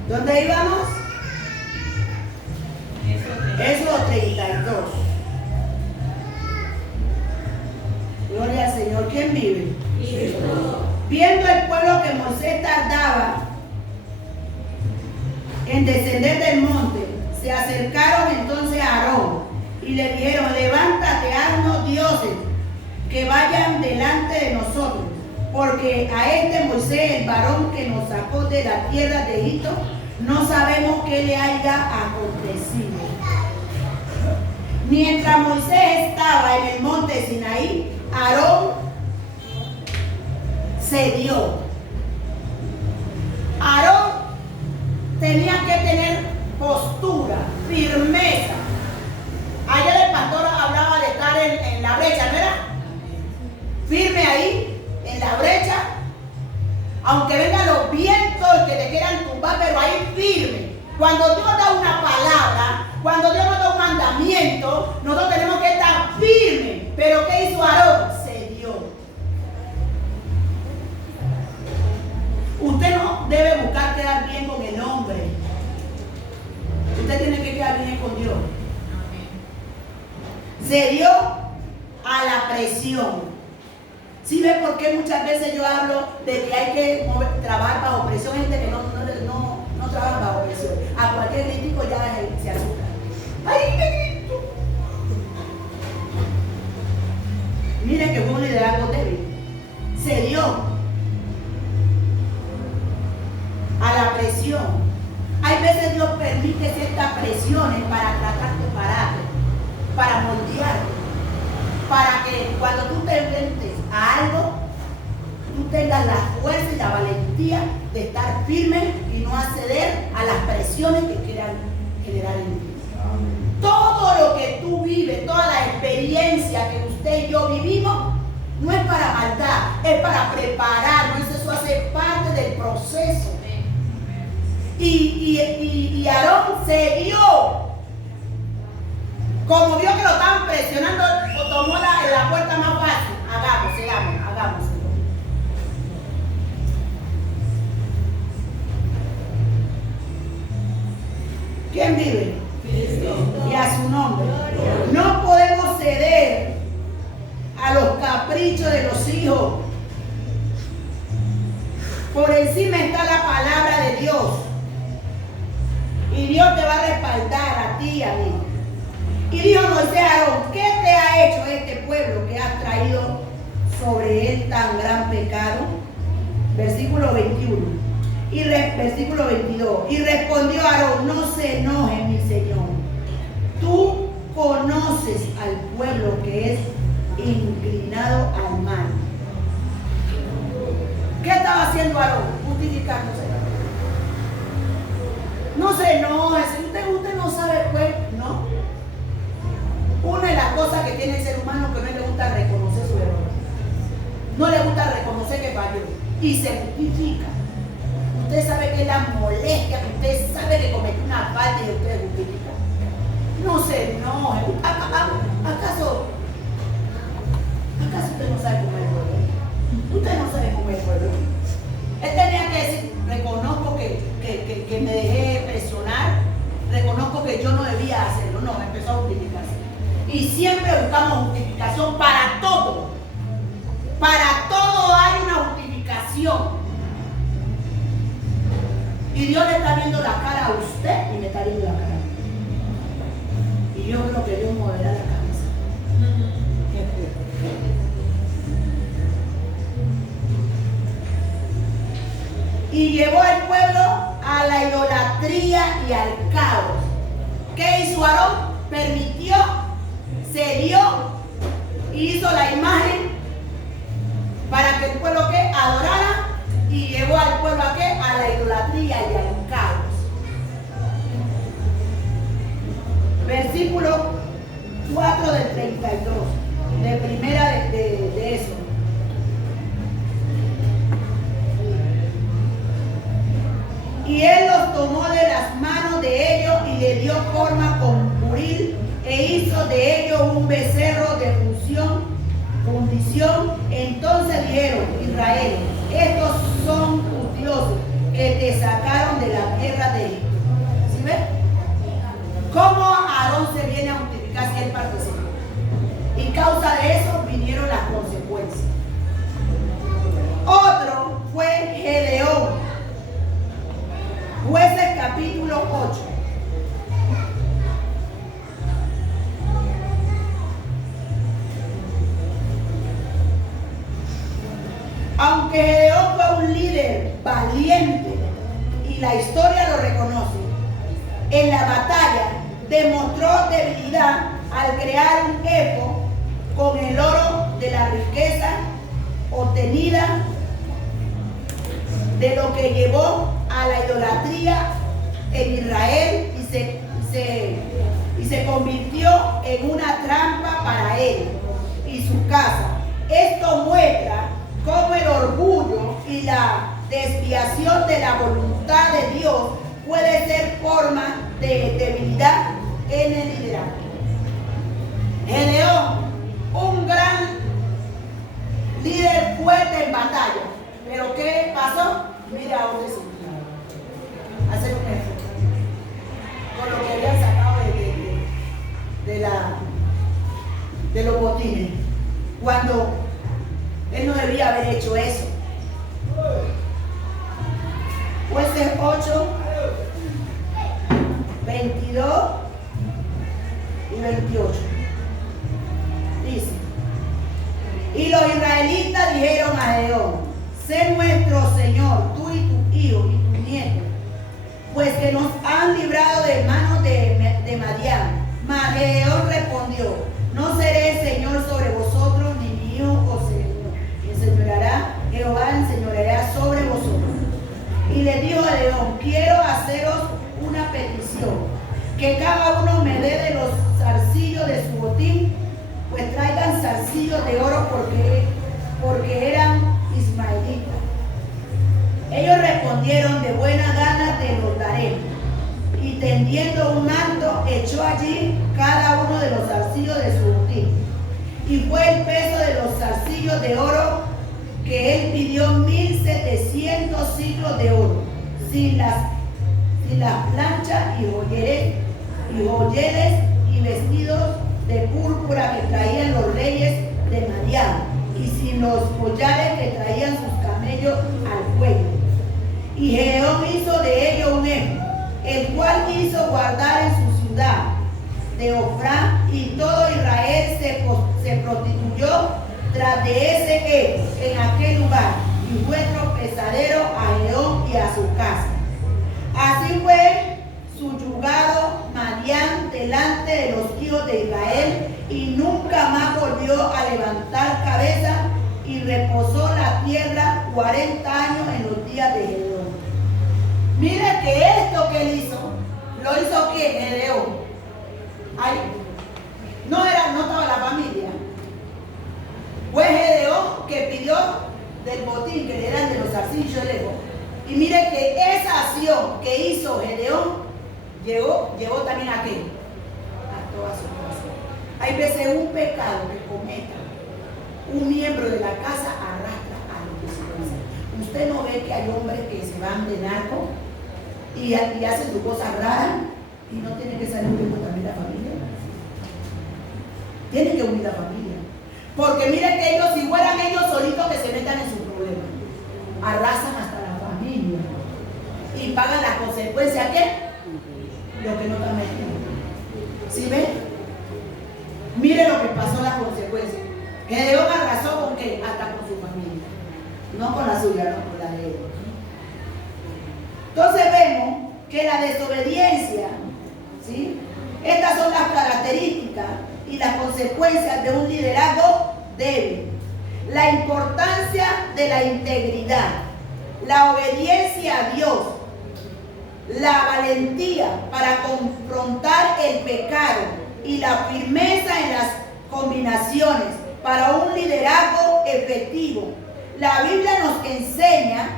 ¿Dónde íbamos? Éxodo 32. Gloria al Señor. ¿Quién vive? Viendo el pueblo que Moisés tardaba en descender del monte, se acercaron entonces a Aarón y le dijeron: levántate, haznos dioses que vayan delante de nosotros, porque a este Moisés, el varón que nos sacó de la tierra de Egipto, no sabemos qué le haya acontecido. Mientras Moisés estaba en el monte Sinaí, Aarón cedió. Aarón tenía que tener postura, firmeza. Ayer el pastor hablaba de estar en la brecha, ¿no era? Firme ahí, en la brecha, aunque vengan los vientos que te quieran tumbar, pero ahí firme. Cuando Dios da una palabra, cuando Dios nos da un mandamiento, nosotros tenemos que estar firmes. Pero ¿qué hizo Aarón? Cedió. Usted no debe buscar quedar bien con el hombre. Usted tiene que quedar bien con Dios. Cedió a la presión. ¿Sí ve por qué muchas veces yo hablo de que hay que trabajar bajo presión? Gente que no trabaja bajo presión. A cualquier crítico ya se asusta. ¡Ay, qué grito! Miren que fue un liderazgo débil. Cedió a la presión. Hay veces Dios permite ciertas presiones para tratar de pararte, para moldearte, para que cuando tú te enfrentes a algo, tú tengas la fuerza y la valentía de estar firme y no acceder a las presiones que quieran generar en ti. usted y yo vivimos no es para maldad, es para prepararnos. Eso hace parte del proceso. Y Aarón se dio. Como vio que lo estaban presionando, tomó la puerta más fácil. Hagamos. ¿Quién vive? Cristo. Y a su nombre. No podemos ceder a los caprichos de los hijos. Por encima está la palabra de Dios. Y Dios te va a respaldar a ti y a mí. Y dijo Moisés a Aarón: ¿qué te ha hecho este pueblo que has traído sobre él tan gran pecado? Versículo 21. Versículo 22. Y respondió Aarón: no se enoje, mi señor. Tú conoces al pueblo que es inclinado al mal. ¿Qué estaba haciendo Aarón? Justificándose. No se enoje, si usted no sabe, pues, no. Una de las cosas que tiene el ser humano que no le gusta reconocer su error. No le gusta reconocer que falló. Y se justifica. Usted sabe que es la molestia, que usted sabe que cometió una falta y usted justifica. No se enoje. ¿Acaso usted no sabe cómo es el pueblo? Usted no sabe cómo es el pueblo. Él tenía que decir: reconozco que me dejé presionar, reconozco que yo no debía hacerlo. No, empezó a justificarse. Y siempre buscamos justificación para todo. Para todo hay una justificación. Y Dios le está viendo la cara a usted y me está viendo la cara a mí. Y yo creo que Dios moverá la cabeza. Y llevó al pueblo a la idolatría y al caos. ¿Qué hizo Aarón? Permitió, cedió y hizo la imagen para que el pueblo que adorara, y llevó al pueblo a qué? A la idolatría y al caos. Versículo 4 del 32, de primera de eso. Y él los tomó de las manos de ellos y le dio forma con buril e hizo de ellos un becerro de fundición. Entonces dijeron: Israel, estos son tus dioses que te sacaron de la tierra de Egipto. ¿Sí ves? ¿Cómo Aarón se viene a justificar si él participó? Y causa de eso vinieron las consecuencias. Otro fue Gedeón. Jueces capítulo 8. Aunque Gedeón fue un líder valiente y la historia lo reconoce, en la batalla demostró debilidad al crear un efod con el oro de la riqueza obtenida de lo que llevó a la idolatría en Israel y se convirtió en una trampa para él y su casa. Esto muestra cómo el orgullo y la desviación de la voluntad de Dios puede ser forma de debilidad en el liderazgo. Gedeón, un gran líder fuerte en batalla. ¿Pero qué pasó? Mira a dónde se fue. Hacer un ejemplo. Con lo que habían sacado de los botines. Cuando él no debía haber hecho eso. Jueces 8, 22 y 28. Dice: y los israelitas dijeron a Gedeón: sé nuestro Señor, tú y tu hijo y tu nieto, pues que nos han librado de manos de Madián. Mas Gedeón respondió: no seré Señor sobre vosotros, ni mi hijo os enseñoreará, Jehová enseñoreará sobre vosotros. Y le dijo a Gedeón: quiero haceros una petición, que cada uno me dé de los zarcillos de su botín, pues traigan zarcillos zarcillos de oro porque eran ismaelitas. Ellos respondieron: de buena gana te los daré. Y tendiendo un manto, echó allí cada uno de los zarcillos de su botín. Y fue el peso de los zarcillos de oro que él pidió 1700 ciclos de oro, sin las planchas y joyeles y vestidos de púrpura que traían los reyes de Madián, y sin los collares que traían sus camellos al cuello. Y Gedeón hizo de ello un ejo, el cual hizo guardar en su ciudad de Ofrán, y todo Israel se prostituyó tras de ese ejo en aquel lugar, y fue tropezadero a Gedeón y a su casa. Así fue subyugado Madián delante de los hijos de Israel, y nunca más volvió a levantar cabeza, y reposó la tierra 40 años en los días de Gedeón. Mire que esto que él hizo, lo hizo ¿quién? Gedeón. Ahí. No estaba la familia. Fue Gedeón que pidió del botín que le eran de los zarcillos del ejo. Y mire que esa acción que hizo Gedeón llegó también a qué? A toda su casa. Hay veces un pecado que cometa un miembro de la casa arrastra a lo que se hace. Usted no ve que hay hombres que se van de narco y hacen sus cosas raras y no tienen que salir huyendo también la familia. Tienen que unir la familia. Porque miren que ellos, si fueran ellos solitos que se metan en sus problemas, arrasan hasta la familia y pagan las consecuencias. ¿Qué? Lo que no están metiendo. ¿Sí ven? Mire lo que pasó, las consecuencias. Gedeón arrasó con qué? Hasta con su familia. No con la suya, no con la de él. Entonces vemos que la desobediencia, ¿sí? Estas son las características y las consecuencias de un liderazgo débil. La importancia de la integridad, la obediencia a Dios, la valentía para confrontar el pecado y la firmeza en las combinaciones para un liderazgo efectivo. La Biblia nos enseña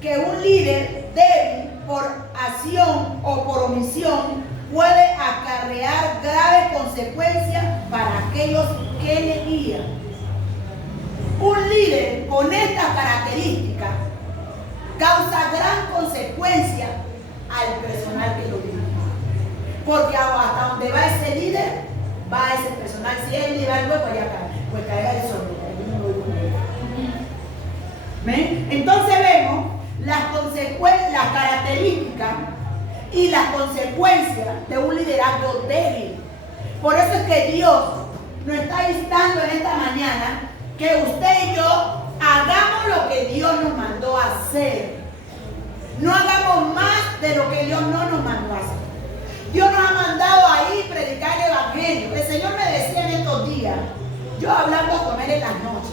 que un líder débil por acción o por omisión puede acarrear graves consecuencias para aquellos que le guían. Un líder con estas características causa gran consecuencia al personal que lo dirige. Porque hasta donde va ese líder, va ese personal. Si él le da el hueco, allá cae, pues caerá el sol. ¿Ven? Entonces vemos las características y las consecuencias de un liderazgo débil. Por eso es que Dios nos está instando en esta mañana que usted y yo hagamos lo que Dios nos mandó a hacer. No hagamos más de lo que Dios no nos mandó a hacer. Dios nos ha mandado ahí predicar el evangelio. El Señor me decía en estos días, yo hablando con Él en las noches,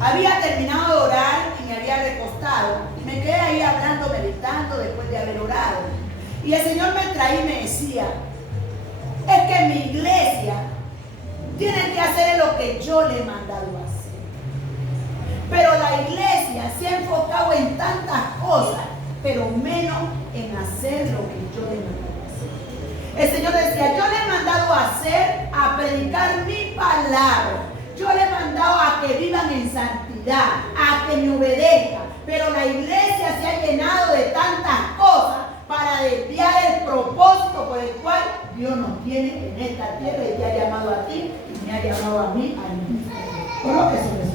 había terminado de orar y me había recostado y me quedé ahí hablando, meditando después de haber orado. Y el Señor me traía y me decía, es que mi iglesia tiene que hacer lo que yo le he mandado a hacer. Pero la iglesia se ha enfocado en tantas cosas, pero menos en hacer lo que yo le he mandado a hacer. El Señor decía, yo le he mandado a hacer, a predicar mi palabra. Yo le he mandado a que vivan en santidad, a que me obedezcan. Pero la iglesia se ha llenado de tantas cosas para desviar el propósito por el cual Dios nos tiene en esta tierra y te ha llamado a ti y me ha llamado a mí al ministerio. ¿Cómo que eso es?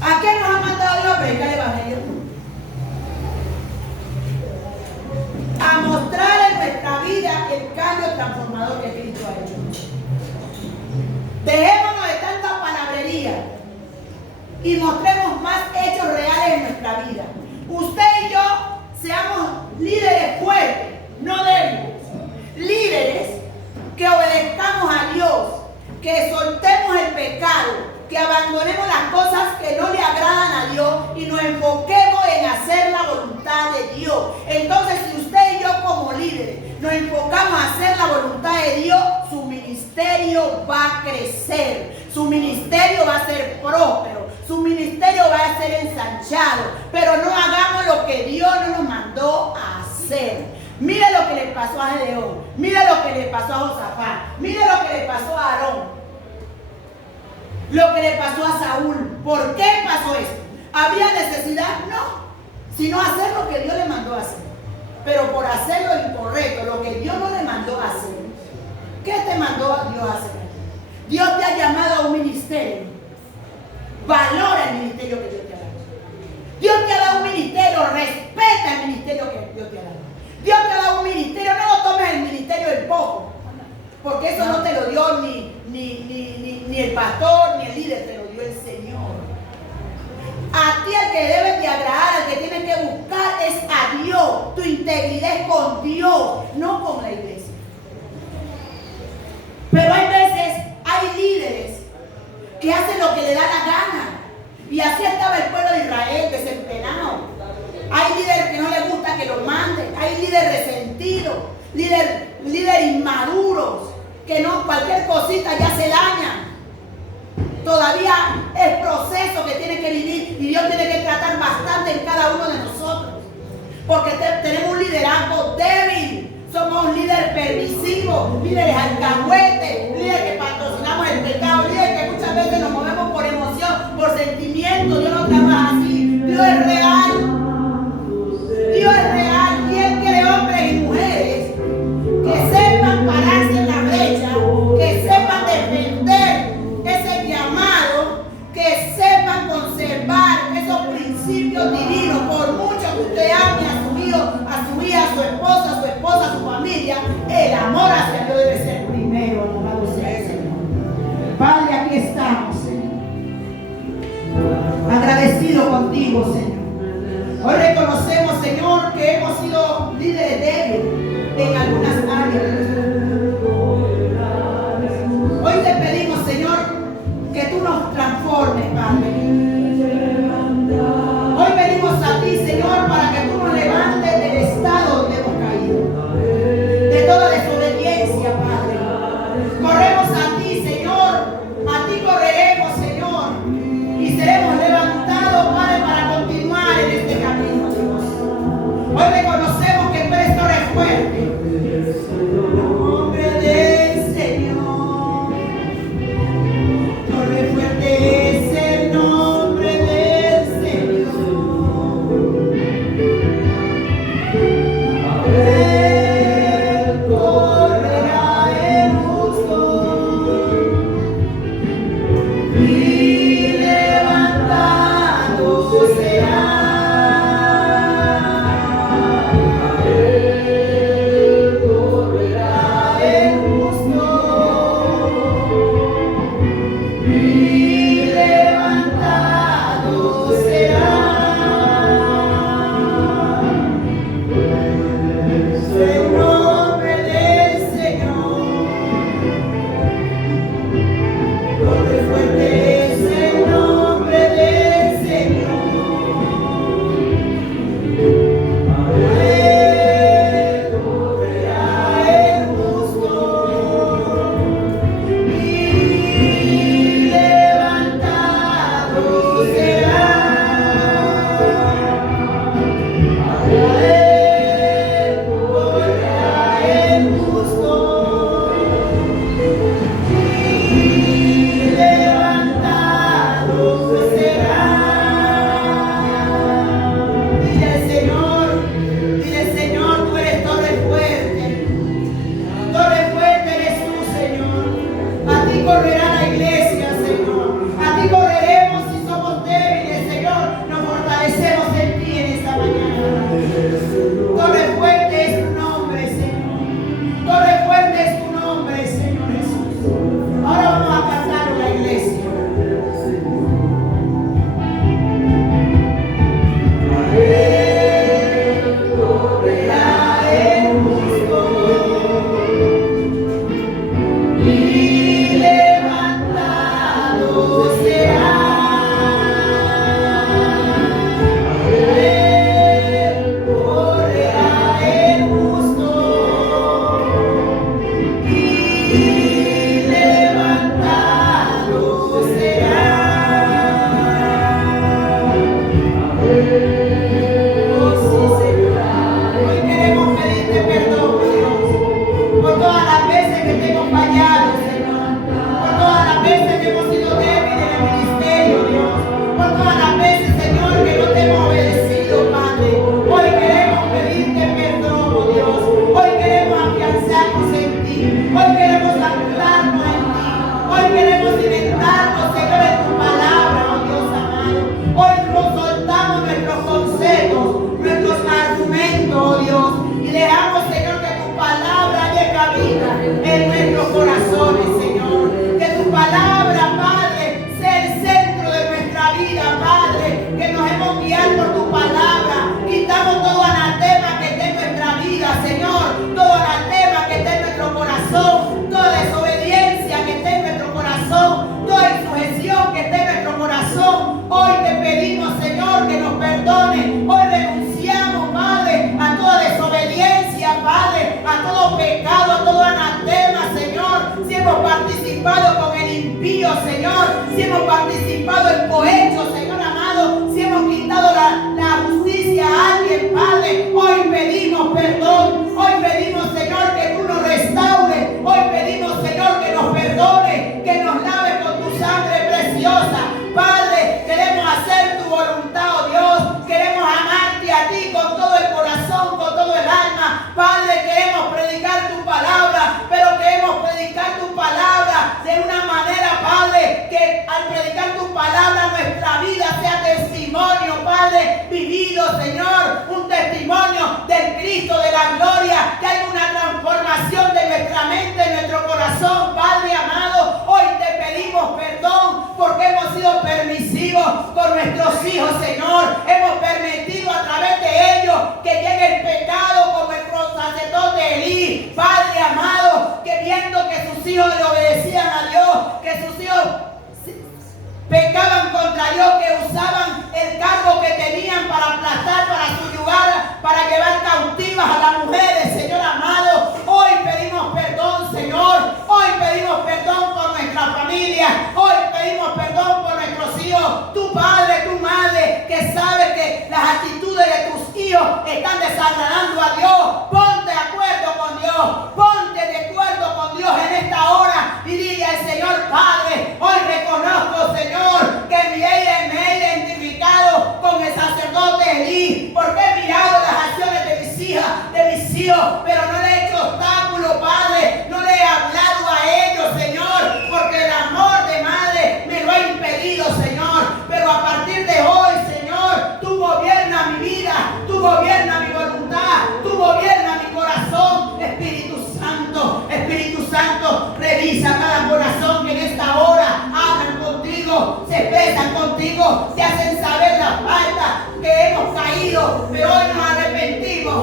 ¿A qué nos ha mandado Dios a predicar el evangelio? A mostrar en nuestra vida el cambio transformador que Cristo ha hecho. Dejémonos de tanta palabrería y mostremos más hechos reales en nuestra vida. Usted y yo seamos líderes fuertes, no débiles. Líderes que obedezcamos a Dios, que soltemos el pecado, que abandonemos las cosas que no le agradan a Dios y nos enfoquemos en hacer la voluntad ser ensanchado, pero no hagamos lo que Dios no nos mandó a hacer. Mira lo que le pasó a Gedeón, mira lo que le pasó a Josafat, mira lo que le pasó a Aarón, lo que le pasó a Saúl. ¿Por qué pasó esto? ¿Había necesidad? No, sino hacer lo que Dios le mandó a hacer. Pero por hacer lo incorrecto, lo que Dios no le mandó a hacer. ¿Qué te mandó a Dios a hacer? Dios te ha llamado a un ministerio. Valora el ministerio que Dios te ha dado. Dios te ha dado un ministerio, respeta el ministerio que Dios te ha dado. Dios te ha dado un ministerio, no tomes el ministerio del poco, porque eso no te lo dio ni el pastor, ni el líder, te lo dio el Señor. A ti el que debes de agradar, al que tienes que buscar es a Dios. Tu integridad es con Dios, no con la iglesia. Pero hay veces, hay líderes que hacen lo que le da la gana. Y así estaba el pueblo de Israel, desempeñado. Hay líderes que no les gusta que los manden. Hay líderes resentidos, líderes inmaduros, que no, cualquier cosita ya se daña. Todavía el proceso que tiene que vivir y Dios tiene que tratar bastante en cada uno de nosotros. Porque tenemos un liderazgo débil. Somos líderes permisivos, líderes alcahuetes, líderes que patrocinamos el pecado, líderes que muchas veces nos movemos por emoción, por sentimiento. Dios no trabaja así. Dios es real. Dios es real. Y Él quiere hombres y mujeres que sepan pararse en la brecha, que sepan defender ese llamado, que sepan conservar esos principios divinos. Por mucho que usted ame a su hijo, a su hija, a su esposa, a su familia, el amor hacia Dios debe ser primero. Alabado sea el Señor. Padre, aquí estamos, Señor, agradecido contigo, Señor. Hoy reconocemos, Señor, que hemos sido líderes débiles en algunas áreas. Hoy te pedimos, Señor, que tú nos transformes, Padre. Hoy venimos a ti, Señor, para que tú nos levantes del estado donde hemos caído, de toda desobediencia, Padre. Corremos a ti, Señor, a ti correremos, Señor, y seremos levantados, Padre, para continuar en este camino, Dios. Hoy reconocemos que tú eres tu respuesta. conceptos, nuestros argumentos, oh Dios. Y dejamos, Señor, que tu palabra haya cabida en nuestros corazones, Señor. Que tu palabra, Padre, sea el centro de nuestra vida, Padre. Que nos hemos guiado por tu palabra. Quitamos todo anatema que esté en nuestra vida, Señor. Todo anatema que esté en nuestro corazón. Toda desobediencia que esté en nuestro corazón. Toda insujeción que esté en nuestro corazón. Hoy te pedimos, Señor, que nos perdone. Hoy renunciamos, Padre, a toda desobediencia, Padre, a todo pecado, a todo anatema, Señor. Si hemos participado con el impío, Señor, si hemos participado en cohechos, Señor amado, si hemos quitado la justicia a alguien, Padre, hoy pedimos perdón. Hoy pedimos, Señor, que tú nos restaures. Hoy pedimos, Señor, que nos perdone, que nos lave con tu sangre preciosa. Padre, queremos hacer tu voluntad, oh Dios. Queremos amarte a ti con todo el corazón, con todo el alma. Padre, queremos predicar tu palabra, pero queremos predicar tu palabra de una manera, Padre, que al predicar tu palabra nuestra vida sea testimonio, Padre, vivido, Señor, un testimonio del Cristo de la gloria, que hay una transformación de nuestra mente, de nuestro corazón, Padre amado. Hoy te pedimos perdón porque hemos sido permisivos con nuestros hijos, Señor. Hemos permitido a través de ellos que llegue el pecado con nuestro sacerdote Elí, Padre amado, que viendo que sus hijos le obedecían a Dios, que sus hijos pecaban contra Dios, que usaban el cargo que tenían para aplastar, para subyugar, para llevar cautivas a las mujeres, Señor amado. Hoy pedimos perdón, Señor. Hoy pedimos perdón por nuestra familia. Hoy pedimos perdón por nuestros hijos. Tu padre, tu madre, que sabe que las actitudes de tus hijos están desagradando a Dios. Ponte de acuerdo con Dios. Ponte de acuerdo con Dios en esta hora y dile al Señor, Padre, hoy reconozco, Señor, que me he identificado con el sacerdote Elí, porque he mirado las acciones de mis hijas, de mis hijos, pero no le he hecho obstáculo, Padre, no le he hablado a ellos, Señor, porque el amor de madre me lo ha impedido, Señor. Pero a partir de hoy, Señor, tú gobierna mi vida, tú gobierna mi voluntad, tú gobierna mi corazón. Espíritu Santo, revisa cada corazón que en esta hora hablan contigo, se expresan contigo, te hacen saber la falta que hemos caído, pero hoy nos arrepentimos,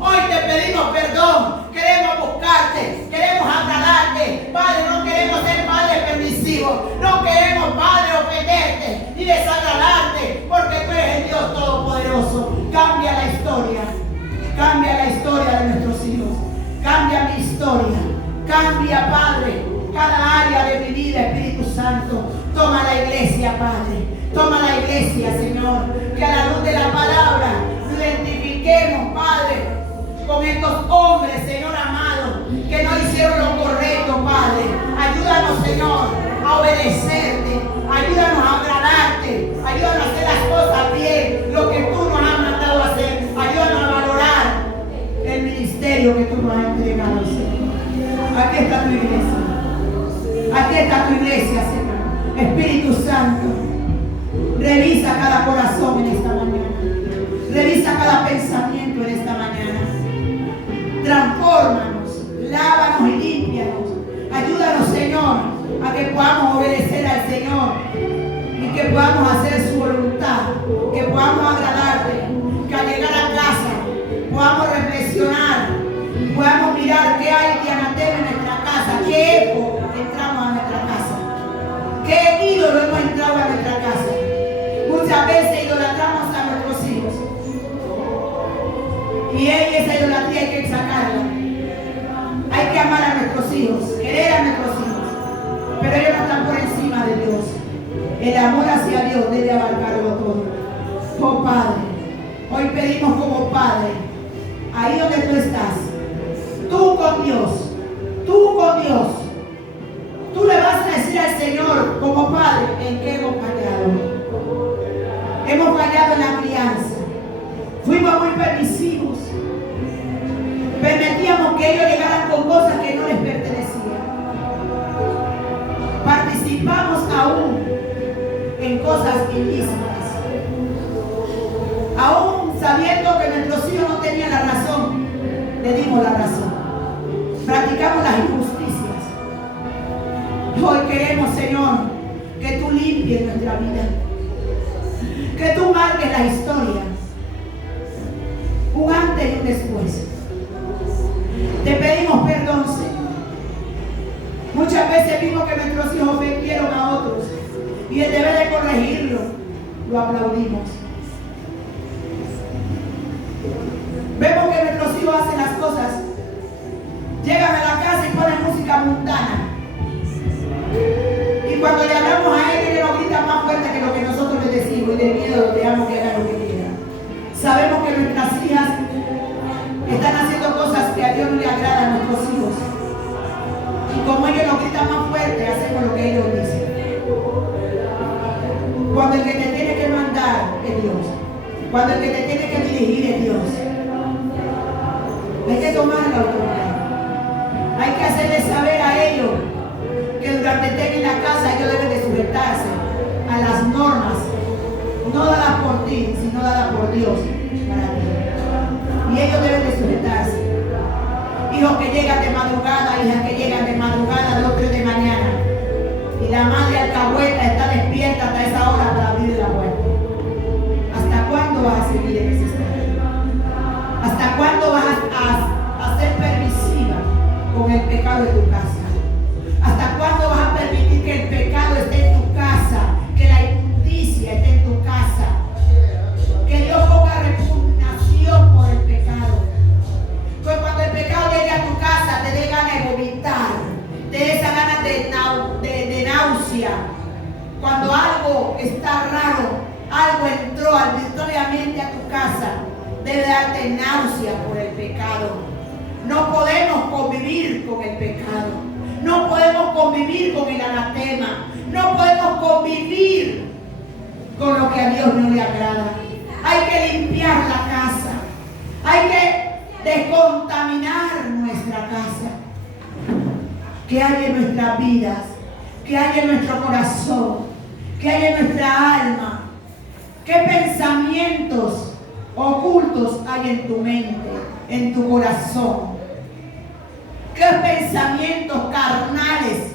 hoy te pedimos perdón, queremos buscarte, queremos agradarte, Padre, no queremos ser padres permisivos, no queremos, Padre, ofenderte ni desagradarte, porque tú eres el Dios Todopoderoso. Cambia la historia de nuestros hijos, cambia mi historia, cambia, Padre, cada área de mi vida, Espíritu Santo. Toma la iglesia, Padre, toma la iglesia, Señor, que a la luz de la palabra nos identifiquemos, Padre, con estos hombres, Señor amado, que no hicieron lo correcto, Padre. Ayúdanos, Señor, a obedecerte, ayúdanos a agradarte, ayúdanos a hacer las cosas bien, lo que tú nos has mandado a hacer, ayúdanos a valorar el ministerio que tú nos has entregado, Señor. Aquí está tu iglesia, aquí está tu iglesia, Señor. Espíritu Santo, revisa cada corazón en esta mañana, revisa cada pensamiento en esta mañana, transfórmanos, lávanos y límpianos, ayúdanos, Señor, a que podamos obedecer al Señor y que podamos hacer su voluntad, que podamos agradarte, que al llegar a casa podamos reflexionar, podamos mirar qué hay de anatema en nuestra casa, qué eco entramos a nuestra casa, qué ídolo hemos entrado a nuestra casa. Muchas veces idolatramos a nuestros hijos y esa idolatría hay que sacarla. Hay que amar a nuestros hijos, querer a nuestros hijos, pero ellos no están por encima de Dios. El amor hacia Dios debe abarcarlo todo. Oh Padre, hoy pedimos como Padre, ahí donde tú estás, tú con Dios, tú le vas a decir al Señor como Padre en qué hemos fallado. Hemos fallado en la crianza, fuimos muy permisivos, permitíamos que ellos llegaran con cosas que no les pertenecían, participamos aún en cosas ilícitas, perdimos la razón. Practicamos las injusticias. Hoy queremos, Señor, que tú limpies nuestra vida. Que tú marques la historia. Un antes y un después. Te pedimos perdón, Señor. Muchas veces vimos que nuestros hijos ofendieron a otros y el deber de corregirlo lo aplaudimos. Vemos que nuestros hijos hacen las cosas, llegan a la casa y ponen música mundana, y cuando le hablamos a ellos nos gritan más fuerte que lo que nosotros les decimos, y de miedo los dejamos que hagan lo que quieran. Sabemos que nuestras hijas están haciendo cosas que a Dios no le agradan a nuestros hijos. Y como ellos nos gritan más fuerte, hacemos lo que ellos dicen. Cuando el que te tiene que mandar es Dios. Cuando el que te tiene que dirigir es Dios. Hay que tomar la autoridad. Hay que hacerles saber a ellos que durante estén en la casa ellos deben de sujetarse a las normas, no dadas por ti, sino dadas por Dios para ti. Y ellos deben de sujetarse. Hijos que llegan de madrugada, hijas que llegan de madrugada, 2 o 3 de mañana, y la madre alcahueta está despierta hasta esa hora para abrir la puerta. ¿Hasta cuándo vas a seguir en ese estado? ¿Hasta cuándo vas a ser permisiva con el pecado de tu casa? ¿Hasta cuándo vas a permitir que el pecado esté en tu casa, que la inmundicia esté en tu casa, que Dios ponga repugnación por el pecado? Pues cuando el pecado llegue a tu casa te dé ganas de vomitar, te dé esa ganas de náusea. Cuando algo está raro, algo entró arbitrariamente a tu casa, debe darte náusea por el pecado. No podemos convivir con el pecado. No podemos convivir con el anatema. No podemos convivir con lo que a Dios no le agrada. Hay que limpiar la casa. Hay que descontaminar nuestra casa. ¿Qué hay en nuestras vidas? ¿Qué hay en nuestro corazón? ¿Qué hay en nuestra alma? ¿Qué pensamientos ocultos hay en tu mente, en tu corazón? ¿Qué pensamientos carnales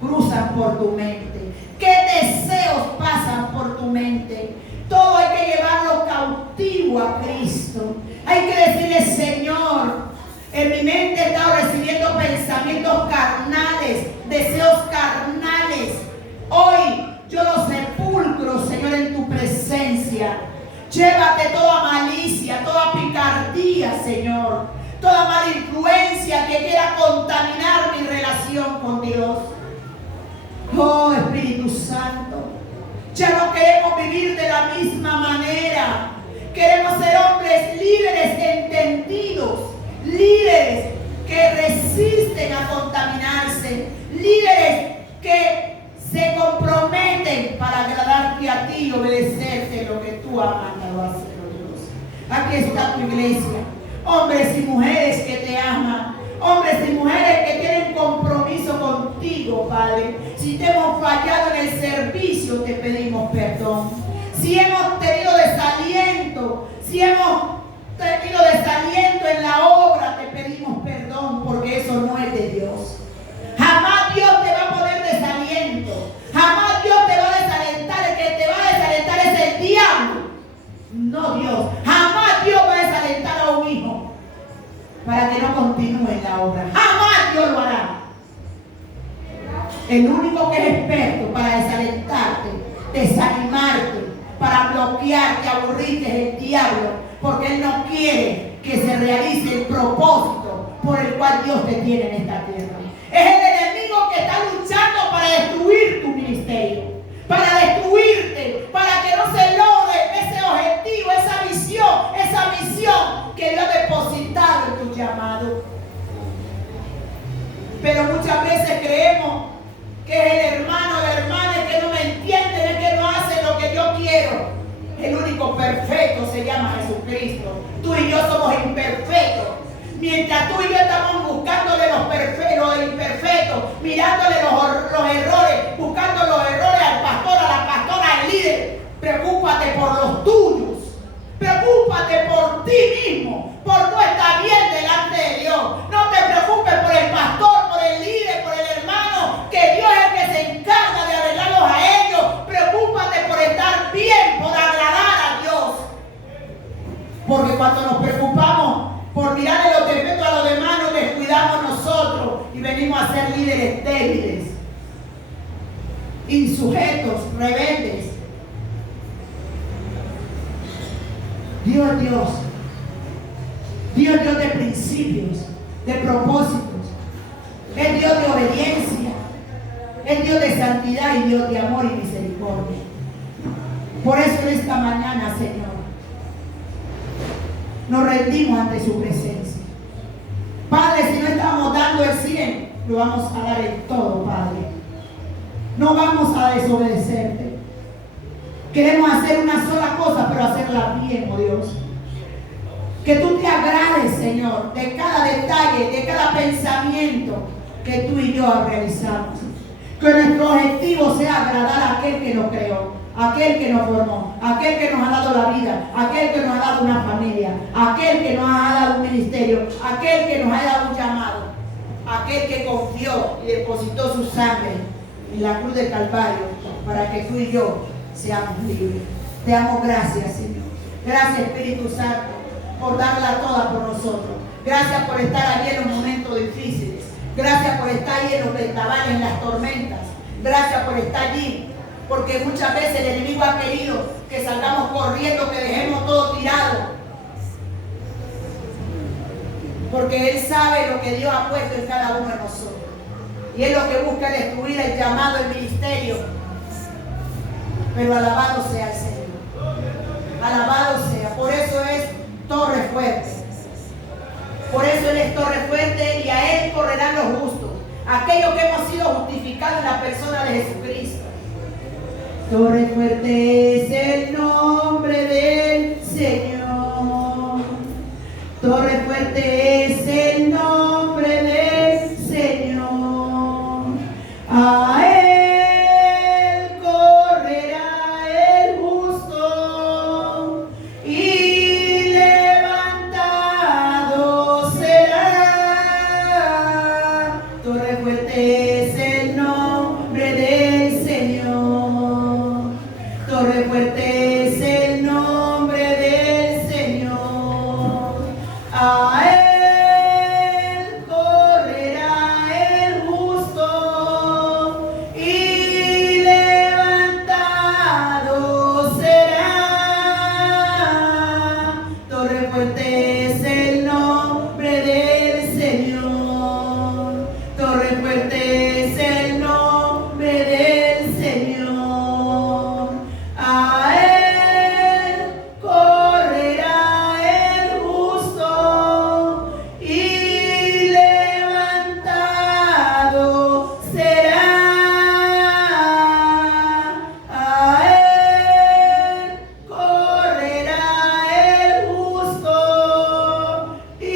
cruzan por tu mente? ¿Qué deseos pasan por tu mente? Todo hay que llevarlo cautivo a Cristo. Hay que decirle: Señor, en mi mente he estado recibiendo pensamientos carnales, deseos carnales. Hoy yo los sepulcro, Señor, en tu presencia. Llévate toda malicia, toda picardía, Señor, toda mala influencia que quiera contaminar mi relación con Dios. Oh, Espíritu Santo, ya no queremos vivir de la misma manera. Queremos ser hombres líderes, entendidos, líderes que resisten a contaminarse, líderes que se comprometen para agradarte a ti y obedecerte lo que tú has mandado a hacer, oh Dios. Aquí está tu iglesia, hombres y mujeres que te aman, hombres y mujeres que tienen compromiso contigo, Padre. Si te hemos fallado en el servicio, te pedimos perdón. Si hemos tenido desaliento, si hemos tenido desaliento en la obra, te pedimos perdón, porque eso no es de Dios. Jamás Dios te va a poner desaliento. Jamás Dios te va a desalentar. El que te va a desalentar es el diablo, no Dios. Jamás Dios va a desalentar a un hijo para que no continúe en la obra. Jamás Dios lo hará. El único que es experto para desalentarte, desanimarte, para bloquearte, aburrirte es el diablo, porque él no quiere que se realice el propósito por el cual Dios te tiene en esta tierra. Es el enemigo que está luchando para destruir tu ministerio, para destruirte, para que no se logre ese objetivo, esa misión que Dios ha depositado en tu llamado. Pero muchas veces creemos que es el hermano o la hermana que no me entiende, es que no hace lo que yo quiero. El único perfecto se llama Jesucristo. Tú y yo somos imperfectos. Mientras tú y yo estamos buscándole los imperfectos, mirándole los errores, buscando los errores al pastor, a la pastora, al líder, preocúpate por los tuyos. Preocúpate por ti mismo, por no estar bien delante de Dios. Porque cuando nos preocupamos por mirarle los defectos a los demás, nos descuidamos nosotros y venimos a ser líderes débiles, insujetos, rebeldes. Dios es Dios. Dios es Dios de principios, de propósitos. Es Dios de obediencia. Es Dios de santidad y Dios de amor y misericordia. Por eso en esta mañana, Señor, nos rendimos ante su presencia. Padre, si no estamos dando el 100, lo vamos a dar en todo, Padre. No vamos a desobedecerte. Queremos hacer una sola cosa, pero hacerla bien, oh Dios. Que tú te agrades, Señor, de cada detalle, de cada pensamiento que tú y yo realizamos. Que nuestro objetivo sea agradar a aquel que nos creó, aquel que nos formó, aquel que nos ha dado la vida, aquel que nos ha dado una familia, aquel que nos ha dado un ministerio, aquel que nos ha dado un llamado, aquel que confió y depositó su sangre en la cruz del Calvario para que tú y yo seamos libres. Te damos gracias, Señor. Gracias, Espíritu Santo, por darla toda por nosotros. Gracias por estar allí en los momentos difíciles. Gracias por estar allí en los ventanales, en las tormentas. Gracias por estar allí, porque muchas veces el enemigo ha querido que salgamos corriendo, que dejemos todo tirado. Porque Él sabe lo que Dios ha puesto en cada uno de nosotros. Y es lo que busca destruir el llamado, el ministerio. Pero alabado sea el Señor. Alabado sea. Por eso es torre fuerte. Por eso Él es torre fuerte y a Él correrán los justos. Aquellos que hemos sido justificados en la persona de Jesucristo. Torre fuerte es el nombre del Señor. Torre fuerte es el nombre del Señor. A Él correrá el justo y levantado será. Torre fuerte es el nombre del Señor. Torre fuerte es el nombre del Señor. A Él correrá el justo y levantado será. Torre fuerte es el nombre del Señor. Torre fuerte es el nombre del Señor. A Él correrá el justo y levantado será. A Él correrá el justo y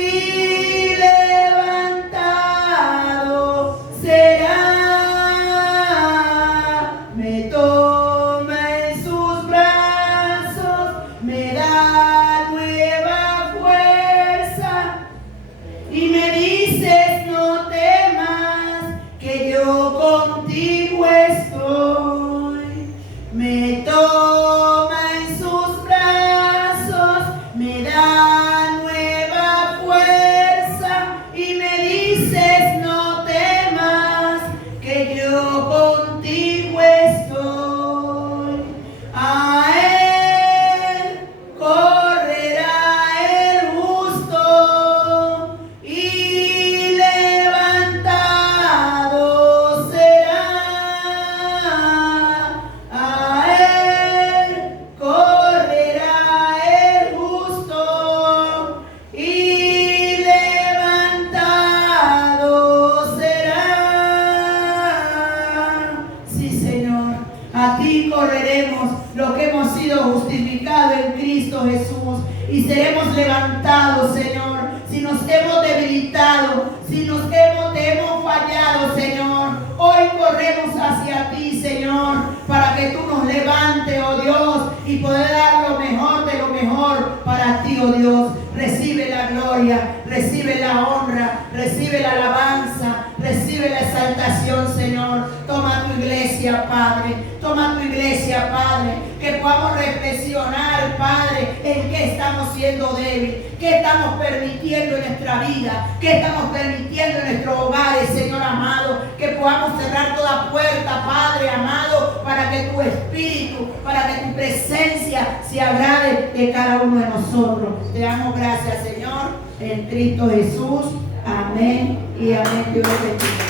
levantado será. Me toma en sus brazos, me da nueva fuerza y me dices no temas que yo contigo estoy. Me toma en sus brazos, me da nueva fuerza y me dices no temas que yo contigo estoy. A Él correrá el justo y levantado será. A Él correrá el justo y levantado será. Sí, Señor, a ti correremos los que hemos sido justificados en Cristo Jesús y seremos levantados, Señor. Si nos hemos debilitado, si te hemos fallado, Señor, hoy corremos hacia ti, Señor, para que tú nos levantes, oh Dios, y poder dar lo mejor de lo mejor para ti, oh Dios. Recibe la gloria, recibe la honra, recibe la alabanza, Recibe la exaltación, Señor. Toma tu iglesia, Padre. Toma tu iglesia, Padre. Que podamos reflexionar, Padre, en qué estamos siendo débiles, qué estamos permitiendo en nuestra vida, qué estamos permitiendo en nuestros hogares, Señor amado. Que podamos cerrar toda puerta, Padre amado, para que tu espíritu, para que tu presencia se agrade de cada uno de nosotros. Te damos gracias, Señor, en Cristo Jesús. Amén y amén. Dios te bendiga.